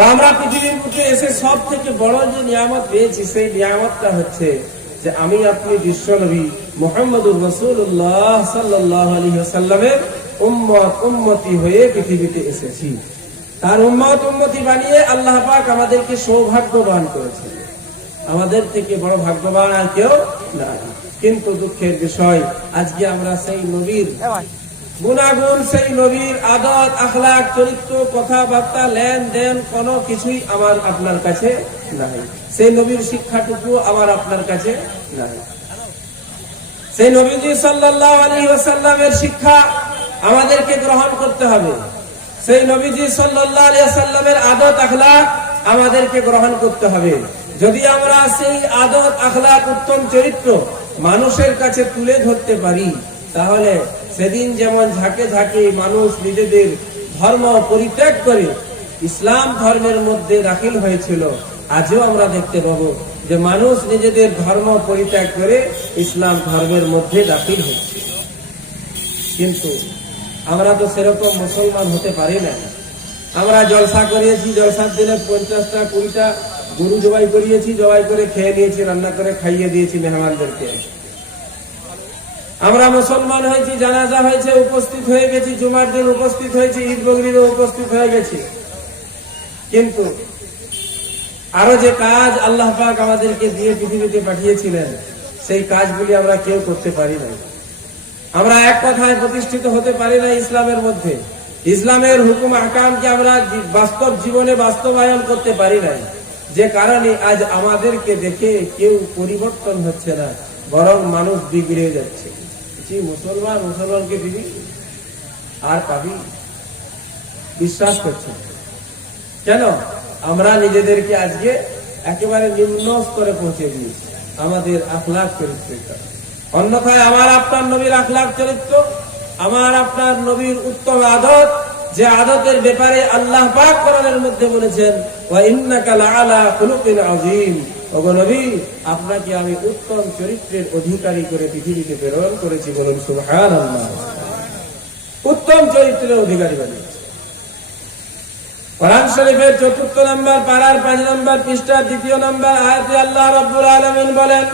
তা আমরা পৃথিবীর বুকে এসে সব থেকে বড় যে নিয়ামত পেয়েছি, সেই নিয়ামতটা হচ্ছে যে আমি আপনি বিশ্বনবী মুহাম্মদুর রাসূলুল্লাহ সাল্লাল্লাহু আলাইহি ওয়াসাল্লামের উম্মত উম্মতি হয়ে পৃথিবীতে এসেছি। তার উম্মত উম্মতি বানিয়ে আল্লাহ পাক আমাদেরকে সৌভাগ্যবান করেছেন। আমাদের থেকে বড় ভাগ্যবান আর কেউ নাই। কিন্তু দুঃখের বিষয়, আজকে আমরা সেই নবীর গুণাগুণ, সেই নবীর আদত, আখলাক, চরিত্র, কথাবার্তা, লেনদেন কোনো কিছুই আমার আপনার কাছে নাই। সেই নবীর শিক্ষাটুকু আমার আপনার কাছে নাই। সেই নবীজি সাল্লাল্লাহু আলাইহি ওয়াসাল্লামের শিক্ষা আমাদেরকে গ্রহণ করতে হবে। সেই নবীজি সাল্লাল্লাহু আলাইহি ওয়াসাল্লামের আদত, আখলাক আমাদেরকে গ্রহণ করতে হবে। যদি আমরা সেই আদত, আখলাক, উত্তম চরিত্র মানুষের কাছে তুলে ধরতে পারি, তাহলে সেদিন যেমন ঝাঁকে ঝাঁকে মানুষ নিজেদের ধর্ম পরিত্যাগ করে ইসলাম ধর্মের মধ্যে দাখিল হয়েছিল, আজও আমরা দেখতে পাবো যে মানুষ নিজেদের ধর্ম পরিত্যাগ করে ইসলাম ধর্মের মধ্যে দাখিল হচ্ছে। কিন্তু আমরা তো সেরকম মুসলমান হতে পারি না। আমরা জলসা করিয়েছি, জলসার দিনে 50টা 20টা গরু জবাই করিয়েছি, জবাই করে খেয়ে নিয়েছি, রান্না করে খাইয়ে দিয়েছি মেহমানদেরকে। আমরা মুসলমান হয়েছি, জানাজা হয়েছে, উপস্থিত হয়ে গেছি, জুমার দিন উপস্থিত হয়েছি, ঈদ বকরিদে উপস্থিত হয়ে গেছি। কিন্তু আরো যে কাজ আল্লাহ পাক আমাদেরকে দিয়ে পৃথিবীতে পাঠিয়েছিলেন, সেই কাজগুলি আমরা কেউ করতে পারি না। আমরা এক কথায় প্রতিষ্ঠিত হতে পারি না ইসলামের মধ্যে। ইসলামের হুকুম আহকামকে আমরা বাস্তব জীবনে বাস্তবায়ন করতে পারি না, যে কারণে আজ আমাদেরকে দেখে কেউ পরিবর্তন হচ্ছে না, বরং মানুষ বিগড়ে যাচ্ছে। মুসলমানকে দিবি আর পাবি, বিশ্বাস করছে কেন? আমরা নিজেদেরকে আজকে একেবারে নিম্ন স্তরে পৌঁছে দিয়েছি আমাদের আখলাক চরিত্রটা। অন্যথায় আমার আপনার নবীর আখলাক চরিত্র, আমার আপনার নবীর উত্তম আদত, যে আদতের ব্যাপারে আল্লাহ পাক কোরআনের মধ্যে বলেছেন, ওয়া ইন্নাকা লাআলা খুলুকিন আযীম, ওগো নবী, আপনাকে আমি উত্তম চরিত্রের অধিকারী করে পৃথিবীতে প্রেরণ করেছি। বলুন সুবহানাল্লাহ। উত্তম চরিত্রের অধিকারী বানিয়েছি। কোরআন শরীফের ৪র্থ নম্বর পারার ৫ নম্বর পৃষ্ঠা ২য় নম্বর আয়াতে আল্লাহ রাব্বুল আলামিন বলেন,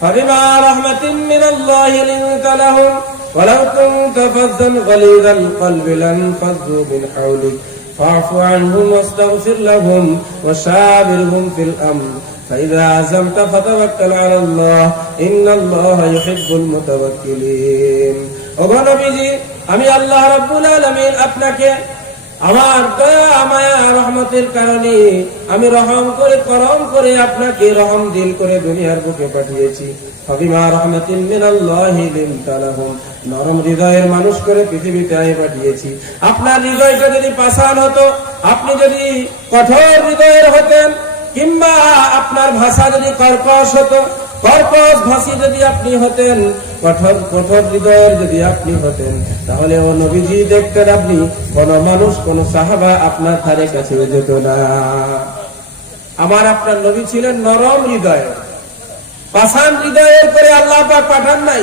ফাবিমা রাহমাতিন মিনাল্লাহি লিনতা লাহুম ওয়ালাউ কুনতা ফাযযান গালিযাল কলবি লানফাযু মিন হাওলিক ফা'ফু আনহুম ওয়াস্তাগফির লাহুম ওয়াশাবিরহুম ফিল আমর ফাইযা আযামতা ফাতাওয়াক্কাল আলাল্লাহ ইন্নাল্লাহা ইউহিব্বুল মুতাওয়াক্কিলিন। ওগো নবীজি, আমি আল্লাহ রাব্বুল আলামিন আপনাকে আমার দয়া মায়া রহমতের কারণে আমি রহম করে করম করে আপনাকে রহম দিল করে দুনিয়ার বুকে পাঠিয়েছি। ফাবিমা রাহমাতিন মিনাল্লাহি লিনতা লাহুম, নরম হৃদয়ের মানুষ করে পৃথিবীতে আমি পাঠিয়েছি। আপনার হৃদয়টা যদি পাষাণ হতো, আপনি যদি কঠোর হৃদয়ের হতেন, কিংবা আপনার ভাষা যদি কর্কশ হতো, কর্কশ ভাষী যদি আপনি হতেন, কঠোর হৃদয়ের যদি আপনি হতেন, তাহলে ও নবীজি দেখতেন আপনি কোন মানুষ, কোন সাহাবা আপনার ধারে কাছে যেত না। আমার আপনার নবী ছিলেন নরম হৃদয়, পাষাণ হৃদয়ের করে আল্লাহ পাক পাঠান নাই।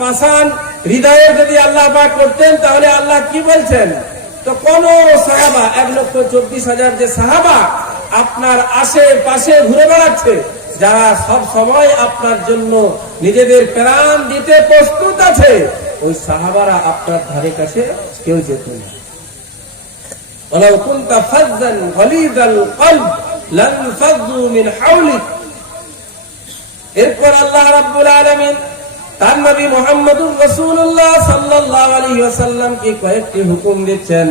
পাষাণ হৃদয়ের যদি আল্লাহ পাক করতেন, তাহলে আল্লাহ কি বলছেন? তো কোন সাহাবা, 1,24,000 যে সাহাবা আপনার আশেপাশে ঘুরে বেড়াচ্ছে, যারা সব সময় আপনার জন্য নিজেদের প্রাণ দিতে প্রস্তুত আছে, ওই সাহাবারা আপনার ধারে কাছে কেউ যেত না। ওয়ালাউ কুনতা ফাযযান গালিযাল কলব লানফাযু মিন হাওলিক। এরপর আল্লাহ রাব্বুল আলামিন তার নবী মুহাম্মদুর রাসূলুল্লাহ সাল্লাল্লাহু আলাইহি ওয়াসাল্লামকে কয়েকটি হুকুম দিচ্ছেন।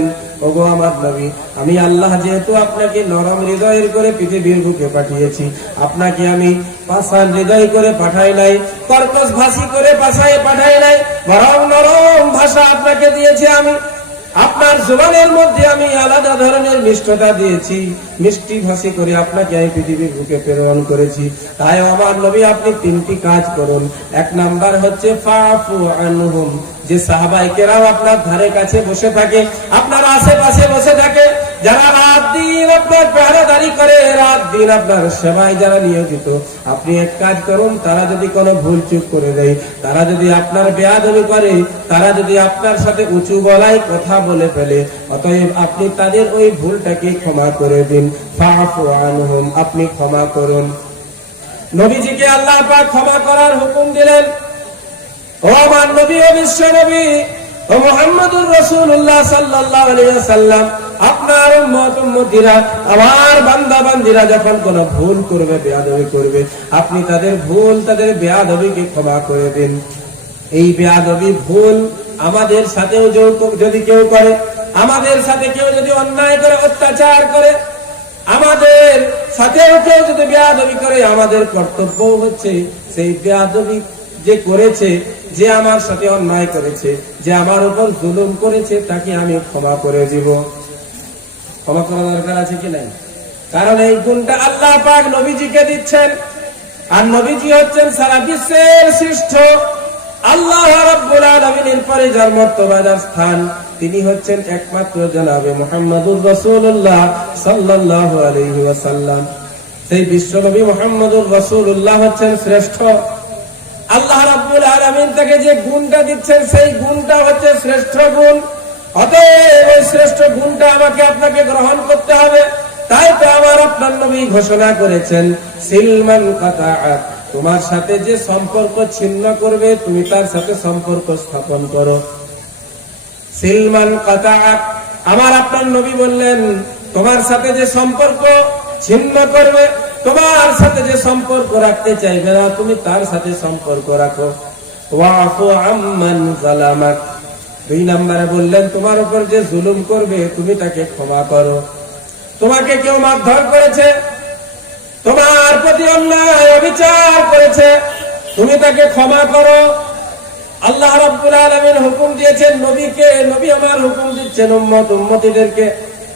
ওগো আমার নবী, আমি আল্লাহ যেহেতু আপনাকে নরম হৃদয়ের করে পৃথিবীর বুকে পাঠিয়েছি, আপনাকে আমি পাষাণ হৃদয় করে পাঠাই নাই, কর্কশ ভাষী করে পাঠাই নাই, বরং নরম ভাষা আপনাকে দিয়েছি আমি। আপনার জবানের মধ্যে আমি আলাদা ধরনের মিষ্টতা দিয়েছি, মিষ্টি ভাষী করে আপনাকে আমি পৃথিবীর বুকে প্রেরণ করেছি। তাই আমার নবী, আপনি 3টি কাজ করুন। 1 নাম্বার হচ্ছে ফাফু আনহুম, যে সাহাবায়ে কেরাম আপনার ধারে কাছে বসে থাকে, আপনার আশেপাশে বসে থাকে, যারা রাত দিন আপনার পাহারাদারি করে, রাত দিন আপনার সেবায় যারা নিয়োজিত, আপনি এক কাজ করুন, তারা যদি কোনো ভুল চুক করে দেয়, তারা যদি আপনার বেয়াদবি করে, তারা যদি আপনার সাথে উঁচু গলায় কথা বলে ফেলে, অতএব আপনি তাদের ওই ভুলটাকে ক্ষমা করে দিন। ফাফু আনহুম, আপনি ক্ষমা করুন। নবীজিকে আল্লাহ পাক ক্ষমা করার হুকুম দিলেন। ও আমার নবী ও বিশ্ব নবী ও মুহাম্মদুর রাসূলুল্লাহ সাল্লাল্লাহু আলাইহি ওয়াসাল্লাম, আপনার উম্মত উম্মতিরা, আমার বান্দা বান্দীরা যখন কোনো ভুল করবে, বেয়াদবি করবে, আপনি তাদের ভুল, তাদের বেয়াদবিকে ক্ষমা করে দিন। এই বেয়াদবি ভুল আমাদের সাথেও যদি কেউ করে, আমাদের সাথে কেউ যদি অন্যায় করে, অত্যাচার করে, আমাদের সাথেও কেউ যদি বেয়াদবি করে, আমাদের কর্তব্য হচ্ছে সেই বেয়াদবি যে করেছে, যে আমার সাথে অন্যায় করেছে, যে আমার উপর জুলুম করেছে, তাকে আমি ক্ষমা করে দিব। ক্ষমা করা দরকার আছে কি নাই? কারণ এই গুণটা আল্লাহ পাক নবীজিকে দিচ্ছেন, আর নবীজি হচ্ছেন সারা বিশ্বের শ্রেষ্ঠ। আল্লাহ রাব্বুল আলামিনের পরে যার মর্তবা, যার স্থান, তিনি হচ্ছেন একমাত্র জনাবে মুহাম্মদুর রাসূলুল্লাহ সাল্লাল্লাহু আলাইহি ওয়াসাল্লাম। সেই বিশ্বনবী মুহাম্মদুর রাসূলুল্লাহ হচ্ছেন শ্রেষ্ঠ। আল্লাহ রাব্বুল আলামিন তাকে যে গুণটা দিচ্ছেন, সেই গুণটা হচ্ছে শ্রেষ্ঠ গুণ। অতএব ওই শ্রেষ্ঠ গুণটা আমাকে আপনাকে গ্রহণ করতে হবে। তাই তো আমার আপনার নবী ঘোষণা করেছেন, সিলমান কাতাআত, তোমার সাথে যে সম্পর্ক ছিন্ন করবে, তুমি তার সাথে সম্পর্ক স্থাপন করো। সিলমান কাতাআত, আমার আপনার নবী বললেন, তোমার সাথে যে সম্পর্ক ছিন্ন করবে, তোমার সাথে যে সম্পর্ক রাখতে চাইবে না, তুমি তার সাথে সম্পর্ক রাখো। ওয়াফু আম্মান যালামাক, 2 নম্বরে বললেন, তোমার উপর যে জুলুম করবে, তুমি তাকে ক্ষমা করো। তোমাকে কেউ মারধর করেছে, তোমার প্রতি অন্যায় অবিচার করেছে, তুমি তাকে ক্ষমা করো। আল্লাহ রাব্বুল আলামিন হুকুম দিয়েছেন নবীকে, নবী আমার হুকুম দিচ্ছেন উম্মত উম্মতিদেরকে।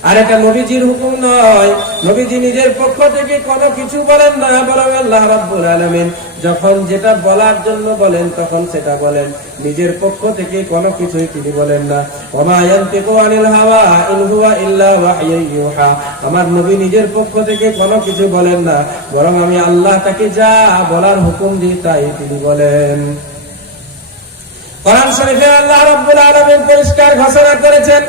আর এটা নবীজির হুকুম নয়, নবীজি নিজের পক্ষ থেকে কোনো কিছু বলেন না, বরং আল্লাহ রাব্বুল আলামিন যখন যেটা বলার জন্য বলেন, তখন সেটা বলেন। নিজের পক্ষ থেকে কোনো কিছুই তিনি বলেন না। ওমা ইয়ানতিকু আনিল হাওয়া ইন হুয়া ইল্লা ওয়াহয়ুন ইউহা, আমার নবী নিজের পক্ষ থেকে কোনো কিছু বলেন না, বরং আমি আল্লাহ তাকে যা বলার হুকুম দিই তাই তিনি বলেন। কোরআন শরীফে আল্লাহ রাব্বুল আলামিন পরিষ্কার ঘোষণা করেছেন,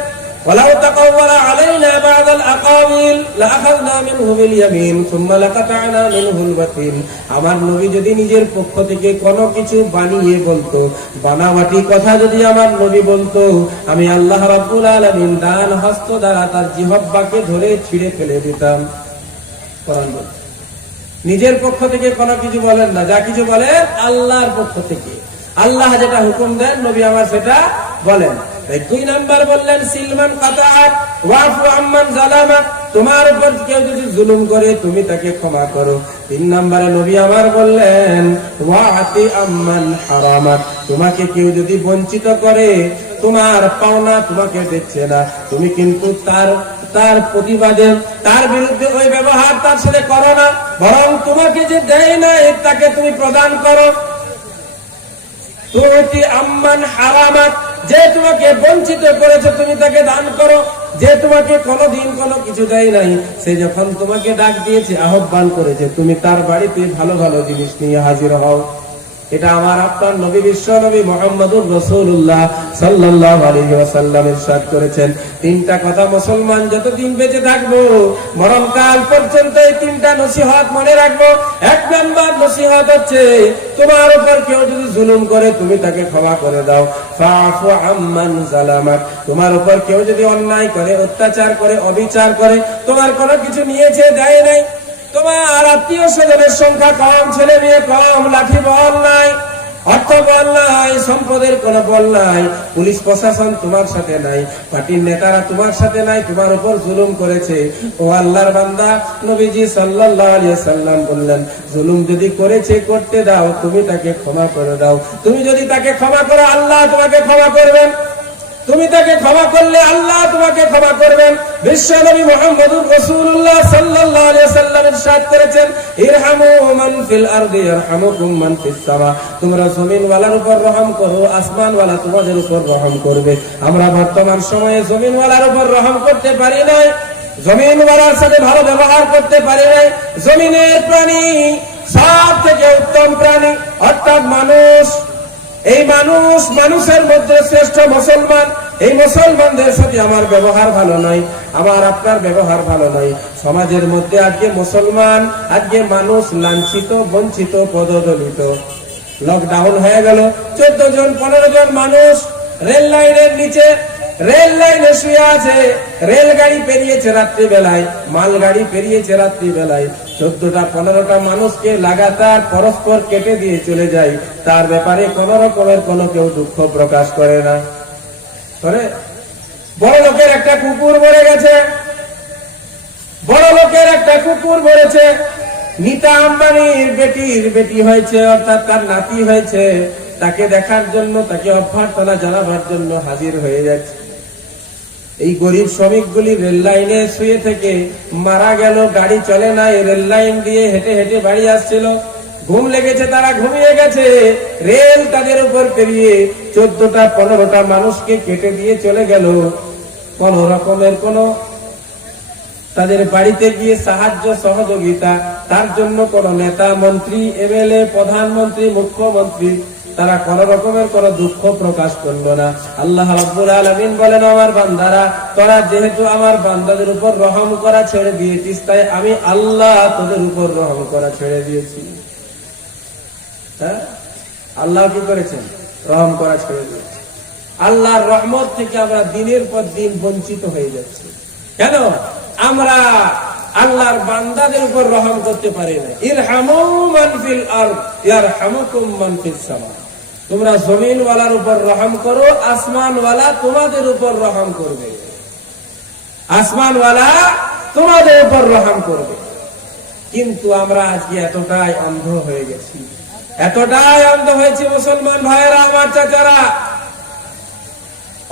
ওয়ালাউ তাকাওয়ালা আলাইনা বা'দাল আকাওয়িল লাআখাযনা মিনহু বিল ইয়ামিন সুম্মা লাকাতা'না মিনহুল বাতিন, আমার নবী যদি নিজের পক্ষ থেকে কোনো কিছু বানিয়ে বলতো, বানাওয়াটি কথা যদি আমার নবী বলতো, আমি আল্লাহ রাব্বুল আলামিন ডান হস্ত দ্বারা তার জিহ্বাকে ধরে ছিঁড়ে ফেলে দিতাম। কোরআন বলে নিজের পক্ষ থেকে কোনো কিছু বলেন না, যা কিছু বলেন আল্লাহর পক্ষ থেকে। আল্লাহ যেটা হুকুম দেন, নবী আমার সেটা বলেন। 2 নাম্বার বললেন সিলমান কাতাআত ওয়াফু আম্মান যালামাক, তোমার উপর কেউ যদি জুলুম করে, তুমি তাকে ক্ষমা করো। 3 নম্বরে নবী আমার বললেন ওয়াতি আম্মান হারামাক, তোমাকে কেউ যদি বঞ্চিত করে, তোমার পাওনা তোমাকে দিচ্ছে না, তুমি কিন্তু তার প্রতিবাদে, তার বিরুদ্ধে ওই ব্যবহার তার সাথে করো না, বরং তোমাকে যে দেয় না তাকে তুমি প্রদান করো। তুতি আম্মান হারামাক, যে তোমাকে বঞ্চিত করেছে তুমি তাকে দান করো। যে তোমাকে কোনোদিন কোনো কিছু দেয় নাই, সে যখন তোমাকে ডাক দিয়েছে, আহ্বান করেছে, তুমি তার বাড়িতে ভালো ভালো জিনিস নিয়ে হাজির হও। এটা আমার আপনার নবী বিশ্ব নবী মুহাম্মদুর রাসূলুল্লাহ সাল্লাল্লাহু আলাইহি ওয়াসাল্লাম ইরশাদ করেছেন। 3টা কথা মুসলমান যতদিন বেঁচে থাকবো, মরণকাল পর্যন্ত এই 3টা নসিহত মনে রাখবো। 1 নম্বর নসিহত হচ্ছে, তোমার উপর কেউ যদি জুলুম করে, তুমি তাকে ক্ষমা করে দাও। ফাফু আম্মান যালামাক, তোমার উপর কেউ যদি অন্যায় করে, অত্যাচার করে, অবিচার করে, তোমার কোনো কিছু নিয়েছে, দেয় নাই, তোমার আত্মীয় স্বজনের সংখ্যা কম, ছেলে মেয়ে কম, লাঠি বল নাই, অর্থ বল নাই, সম্পদের কোনো বল নাই, পুলিশ প্রশাসন তোমার সাথে নাই, পার্টির নেতারা তোমার সাথে নাই, তোমার উপর জুলুম করেছে, ও আল্লাহর বান্দা, নবীজি সাল্লাল্লাহু আলাইহি ওয়াসাল্লাম বললেন, জুলুম যদি করেছে, করতে দাও, তুমি তাকে ক্ষমা করে দাও। তুমি যদি তাকে ক্ষমা করো, আল্লাহ তোমাকে ক্ষমা করবেন। তুমি তাকে ক্ষমা করলে আল্লাহ তোমাকে ক্ষমা করবেন। বিশ্বনবী মুহাম্মদুর রাসূলুল্লাহ সাল্লাল্লাহু আলাইহি ওয়াসাল্লাম ইরশাদ করেছেন, ইরহামু মান ফিল আরদি ইয়ারহামুকুম মান ফিস সামা, তোমরা জমিনওয়ালার উপর রহম করো, আসমানওয়ালা তোমাদের উপর রহম করবে। আমরা বর্তমান সময়ে জমিনওয়ালার উপর রহম করতে পারি নাই, জমিনওয়ালার সাথে ভালো ব্যবহার করতে পারে নাই। জমিনের প্রাণী সব থেকে উত্তম প্রাণী অর্থাৎ মানুষ। এই মানুষের মধ্যে শ্রেষ্ঠ মুসলমান। এই মুসলমানদের সাথে আমার ব্যবহার ভালো নয়, আমার আপনার ব্যবহার ভালো নয়। সমাজের মধ্যে আজকে মুসলমান, আজকে মানুষ লাঞ্ছিত, বঞ্চিত, পদদলিত। লকডাউন হয়ে গেল, 14 জন 15 জন মানুষ রেল লাইনের নিচে, রেল লাইনে শুয়ে আছে। রেলগাড়ি পেরিয়েছে রাত্রিবেলায়, মালগাড়ি পেরিয়েছে রাত্রিবেলায়। 14টা 15টা মানুষকে লাগাতার পরস্পর কেটে দিয়ে চলে যায়। তার ব্যাপারে কোন রকমের কোনো কেউ দুঃখ প্রকাশ করে না। বড় লোকের একটা কুকুর মরে গেছে, বড় লোকের একটা কুকুর মরেছে। নীতা আম্বানির বেটির বেটি হয়েছে, অর্থাৎ তার নাতি হয়েছে। তাকে দেখার জন্য, তাকে অভ্যর্থনা জানাবার জন্য হাজির হয়ে যাচ্ছে। এই গরিব শ্রমিকগুলি রেল লাইনে শুয়ে থেকে মারা গেল। গাড়ি চলে না, রেল লাইন দিয়ে হেঁটে হেঁটে বাড়ি আসছিল। ঘুম লেগেছে, তারা ঘুমিয়ে গেছে। রেল তাদের উপর পেরিয়ে 14টা 15টা মানুষকে কেটে দিয়ে চলে গেল। কোন রকমের কোন তাদের বাড়িতে গিয়ে সাহায্য সহযোগিতা, তার জন্য কোন নেতা, মন্ত্রী, এমএলএ, প্রধানমন্ত্রী, মুখ্যমন্ত্রী তারা কোন রকমের কোন দুঃখ প্রকাশ করলো না। আল্লাহ রাব্বুল আলামিন বলেন, আমার বান্দারা, তোরা যেহেতু আমার বান্দাদের উপর রহম করা ছেড়ে দিয়েছিস, তাই আমি আল্লাহ তোদের উপর রহম করা ছেড়ে দিয়েছি। হ্যাঁ, আল্লাহ কি করেছেন? রহম করা ছেড়ে দিয়েছে। আল্লাহর রহমত থেকে আমরা দিনের পর দিন বঞ্চিত হয়ে যাচ্ছি। কেন? আমরা আল্লাহর বান্দাদের উপর রহম করতে পারি না। ইরহামু মান ফিল আরদ ইয়ারহামুকুম মান ফিস সামা। তোমরা জমিনওয়ালার উপর রহম করো, আসমানওয়ালা তোমাদের উপর রহম করবে। আসমানওয়ালা তোমাদের উপর রহম করবে। কিন্তু আমরা আজকে এতটাই অন্ধ হয়ে গেছি, এতটাই অন্ধ হয়েছে মুসলমান ভাইয়েরা, আমার চাচারা,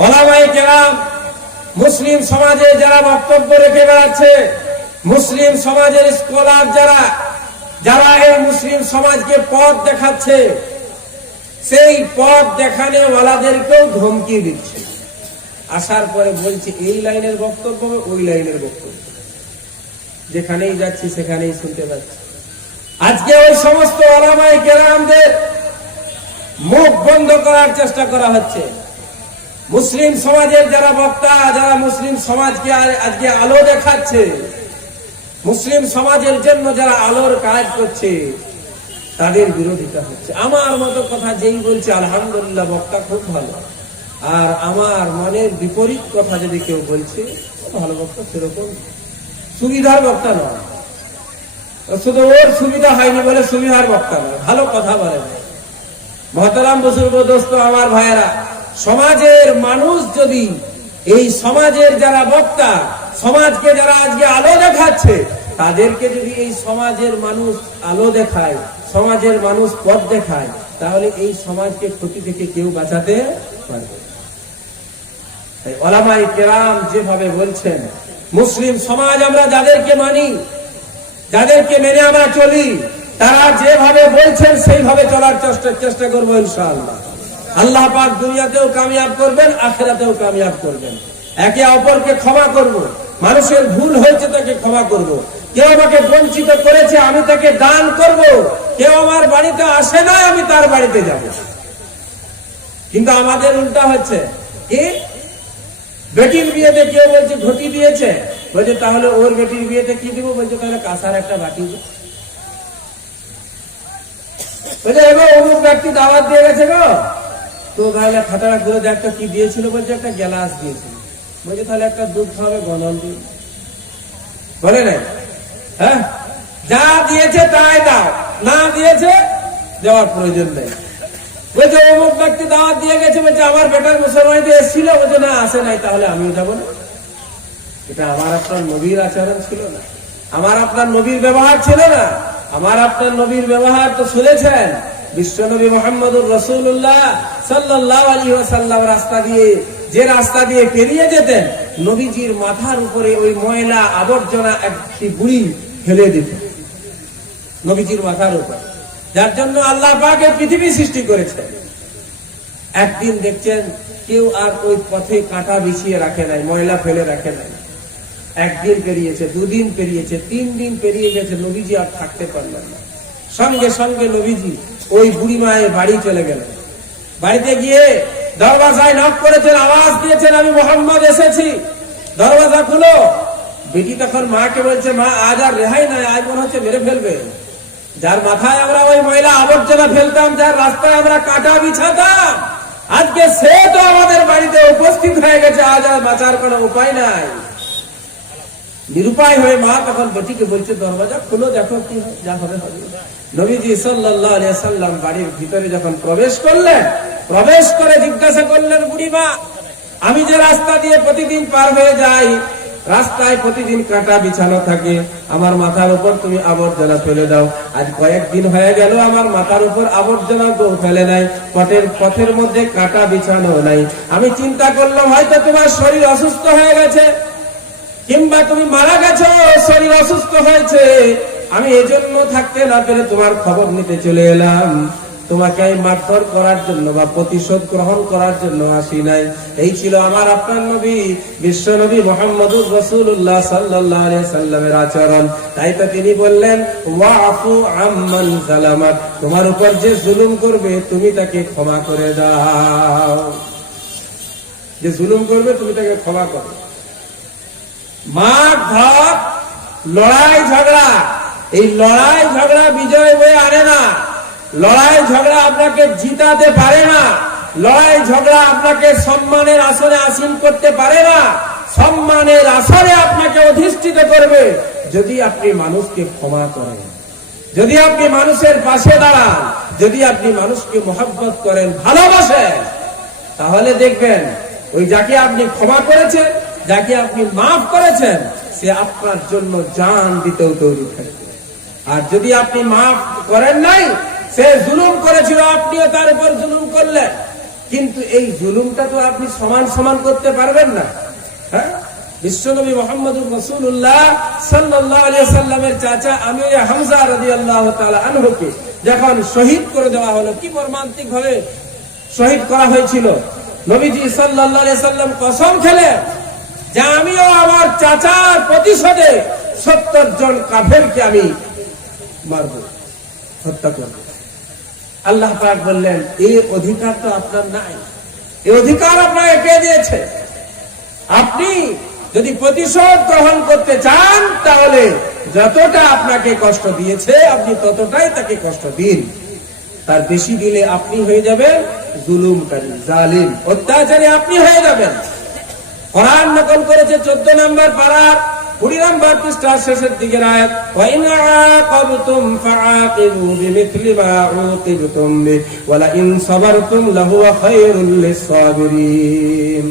ওলামায়ে কেরাম, মুসলিম সমাজে যারা বক্তব্য রেখে বেড়াচ্ছে, মুসলিম সমাজের স্কলার যারা যারা এই মুসলিম সমাজকে পথ দেখাচ্ছে, সেই পথ দেখানে ওয়ালাদেরকেও ধমকি দিচ্ছে। আসার পরে বলছে এই লাইনের বক্তব্য, ওই লাইনের বক্তব্য, যেখানেই যাচ্ছি সেখানেই শুনতে পাচ্ছি। আজকে ওই সমস্ত ওলামায়ে কেরামদের মুখ বন্ধ করার চেষ্টা করা হচ্ছে। মুসলিম সমাজের যারা বক্তা, যারা মুসলিম সমাজকে আজকে আলো দেখাচ্ছে, মুসলিম সমাজের জন্য যারা আলোর কাজ করছে, তাদের বিরোধিতা হচ্ছে। আমার মতো কথা যেই বলছে আলহামদুলিল্লাহ, বক্তা খুব ভালো, আর আমার মনের বিপরীত কথা যদি কেউ বলছে, ভালো বক্তা সেরকম সুবিধার বক্তা নয়। শুধু ওর সুবিধা হয়নি বলে সুবিধার বক্তা নয়, ভালো কথা বলে না। মহতারাম বুজুর্গ দোস্ত, আমার ভাইয়েরা, সমাজের মানুষ যদি, এই সমাজের যারা বক্তা, সমাজকে যারা আজকে আলো দেখাচ্ছে, তাদেরকে যদি এই সমাজের মানুষ আলো দেখায়, সমাজের মানুষ পথ দেখায়, তাহলে এই সমাজকে ক্ষতি থেকে কেউ বাঁচাতে পারবে। তাই ওলামায়ে কেরাম যেভাবে বলছেন, মুসলিম সমাজ আমরা যাদেরকে মানি, যাদেরকে মেনে আমরা চলি, তারা যেভাবে বলছেন সেইভাবে চলার চেষ্টা করবো ইনশাআল্লাহ। আল্লাহ পাক দুনিয়াতেও কামিয়াব করবেন, আখিরাতেও কামিয়াব করবেন। একে অপরকে ক্ষমা করব, মানুষের ভুল হয়েছে তাকে ক্ষমা করব। কেউ আমাকে বঞ্চিত করেছে, আমি তাকে দান করব। কেউ আমার বাড়িতে আসে না, আমি তার বাড়িতে যাব। কিন্তু আমাদের উল্টা হচ্ছে কি, বেটির বিয়েতে কেউ বলছে ঘটি দিয়েছে, বলছে তাহলে ওর বেটির বিয়েতে কি দিব, বলছে তাহলে কাঁসার একটা বাটি দিব। বলছে এবার অমুক ব্যক্তি দাওয়াত দিয়ে গেছে গো, তো তাহলে খাতাটা করে দেখ কি দিয়েছিল, বলছে একটা গ্লাস দিয়েছিল। বলছে তাহলে একটা দুধ খাওয়াবে, গনল দিয়ে বলে নাই। হ্যাঁ, যা দিয়েছে তাই দাও, না দিয়েছে দেওয়ার প্রয়োজন নেই। বলছে অমুক ব্যক্তি দাওয়াত দিয়ে গেছে, বলছে আমার বেটার মুসলমানিতে এসেছিল, বলছে না আসে নাই, তাহলে আমিও যাবো না। এটা আমার আপনার নবীর আচরণ ছিল না, আমার আপনার নবীর ব্যবহার ছিল না। আমার আপনার নবীর ব্যবহার তো শুনেছেন, বিশ্বনবী মুহাম্মদুর রাসূলুল্লাহ সাল্লাল্লাহু আলাইহি ওয়াসাল্লাম রাস্তা দিয়ে, যে রাস্তা দিয়ে পেরিয়ে যেতেন, নবীজির মাথার উপরে ওই ময়লা আবর্জনা একটি বুড়ি ফেলে দিত নবীজির মাথার উপর, যার জন্য আল্লাহ পাক এই পৃথিবী সৃষ্টি করেছেন। একদিন দেখছেন কেউ আর ওই পথে কাঁটা বিছিয়ে রাখে নাই, ময়লা ফেলে রাখে নাই। একদিন পেরিয়েছে, দুদিন পেরিয়েছে, 3 দিন পেরিয়ে গেছে, নবীজি আর থাকতে পারলেন না। সঙ্গে সঙ্গে নবীজি ওই বুড়ি মায়ের বাড়ি চলে গেলেন। বাড়িতে গিয়ে দরওয়াজায় নক করেছেন, আওয়াজ দিয়েছেন, আমি মোহাম্মদ এসেছি, দরওয়াজা খুলো। বেটি তখন মাকে বলছে, মা আজ আর রেহাই নাই, আজ মনে হচ্ছে মেরে ফেলবে। যার মাথায় আমরা ওই ময়লা আবর্জনা ফেলতাম, যার রাস্তায় আমরা কাটা বিছাতাম, আজকে সে তো আমাদের বাড়িতে উপস্থিত হয়ে গেছে, আজ আর বাঁচার কোনো উপায় নাই। নিরুপায় হয়ে মা তখন বেটিকে বলছে, দরওয়াজা খুলো, দেখো কি যা হবে হবে। নবীজি সাল্লাল্লাহু আলাইহি সাল্লাম বাড়ির ভিতরে যখন প্রবেশ করলেন, প্রবেশ করে জিজ্ঞাসা করলেন, বুড়িমা, আমি যে রাস্তা দিয়ে প্রতিদিন পার হয়ে যাই, রাস্তায় প্রতিদিন কাঁটা বিছানো থাকে, আমার মাথার উপর তুমি আবর্জনা ফেলে দাও। আজ কয়েকদিন হয়ে গেল আমার মাথার উপর আবর্জনা তো ফেলে নাই, পথের মধ্যে কাঁটা বিছানো নাই। আমি চিন্তা করলাম হয়তো তোমার শরীর অসুস্থ হয়ে গেছে, কিংবা তুমি মারা গেছো, শরীর অসুস্থ হয়েছে। আমি এজন্য থাকতে না পেরে তোমার খবর নিতে চলে এলাম। তোমাকে আমি মারধর করার জন্য বা প্রতিশোধ গ্রহণ করার জন্য আসি নাই। এই ছিল আমার আপনার নবী, বিশ্ব নবী মুহাম্মদুর রাসূলুল্লাহ সাল্লাল্লাহু আলাইহি সাল্লামের আচরণ। তাই তো তিনি বললেন, ওয়াফু আম্মান যালামাক, তোমার উপর যে জুলুম করবে তুমি তাকে ক্ষমা করে দাও। যে জুলুম করবে তুমি তাকে ক্ষমা করো। মার ধর, লড়াই ঝগড়া, এই লড়াই ঝগড়া বিজয় হয়ে আনে না। লড়াই ঝগড়া আপনাকে জিতাতে পারে না। লড়াই ঝগড়া আপনাকে সম্মানের আসনে আসীন করতে পারে না। সম্মানের আসনে আপনাকে অধিষ্ঠিত করবে যদি আপনি মানুষকে ক্ষমা করেন, যদি আপনি মানুষের পাশে দাঁড়ান, যদি আপনি মানুষকে মহব্বত করেন, ভালোবাসেন। তাহলে দেখবেন ওই যাকে আপনি ক্ষমা করেছেন, যাকে আপনি মাফ করেছেন, সে আপনার জন্য জান দিতেও তৈরি থাকবে। আর যদি আপনি মাফ করেন নাই, সে জুলুম করেছিল, আপনিও তার উপর জুলুম করলেন, কিন্তু এই জুলুমটা তো আপনি সমান সমান করতে পারবেন না। হ্যাঁ, বিশ্বনবী মুহাম্মদুর রাসূলুল্লাহ সাল্লাল্লাহু আলাইহি সাল্লামের চাচা আমির হামজা রাদিয়াল্লাহু তাআলা আনহুকে যখন শহীদ করে দেওয়া হলো, কি মর্মান্তিক ভাবে শহীদ করা হয়েছিল। নবীজি সাল্লাল্লাহু আলাইহি সাল্লাম কসম খেলেন যে আমিও আমার চাচার প্রতিশোধে 70 জন কাফেরকে আমি মারব, হত্যা করব। আল্লাহ পাক বললেন, এই অধিকার তো আপনার নাই, এই অধিকার আপনাকে কে দিয়েছে? আপনি যদি প্রতিশোধ গ্রহণ করতে চান, তাহলে যতটা আপনাকে কষ্ট দিয়েছে আপনি ততটাই তাকে কষ্ট দিন। তার বেশি দিলে আপনি হয়ে যাবেন জুলুমকারী, জালিম, অত্যাচারী আপনি হয়ে যাবেন। কোরআন নকল করেছে 14 নম্বর পারার 20 নম্বর পৃষ্ঠার শেষের দিকের আয়াত, ওয়া ইন আকাবতুম ফাআকিবু বিমিথলি মা উকিবতুম বি ওয়া লা ইন সাবারতুম লাহুয়া খায়রুল লিস-সাবিরিন।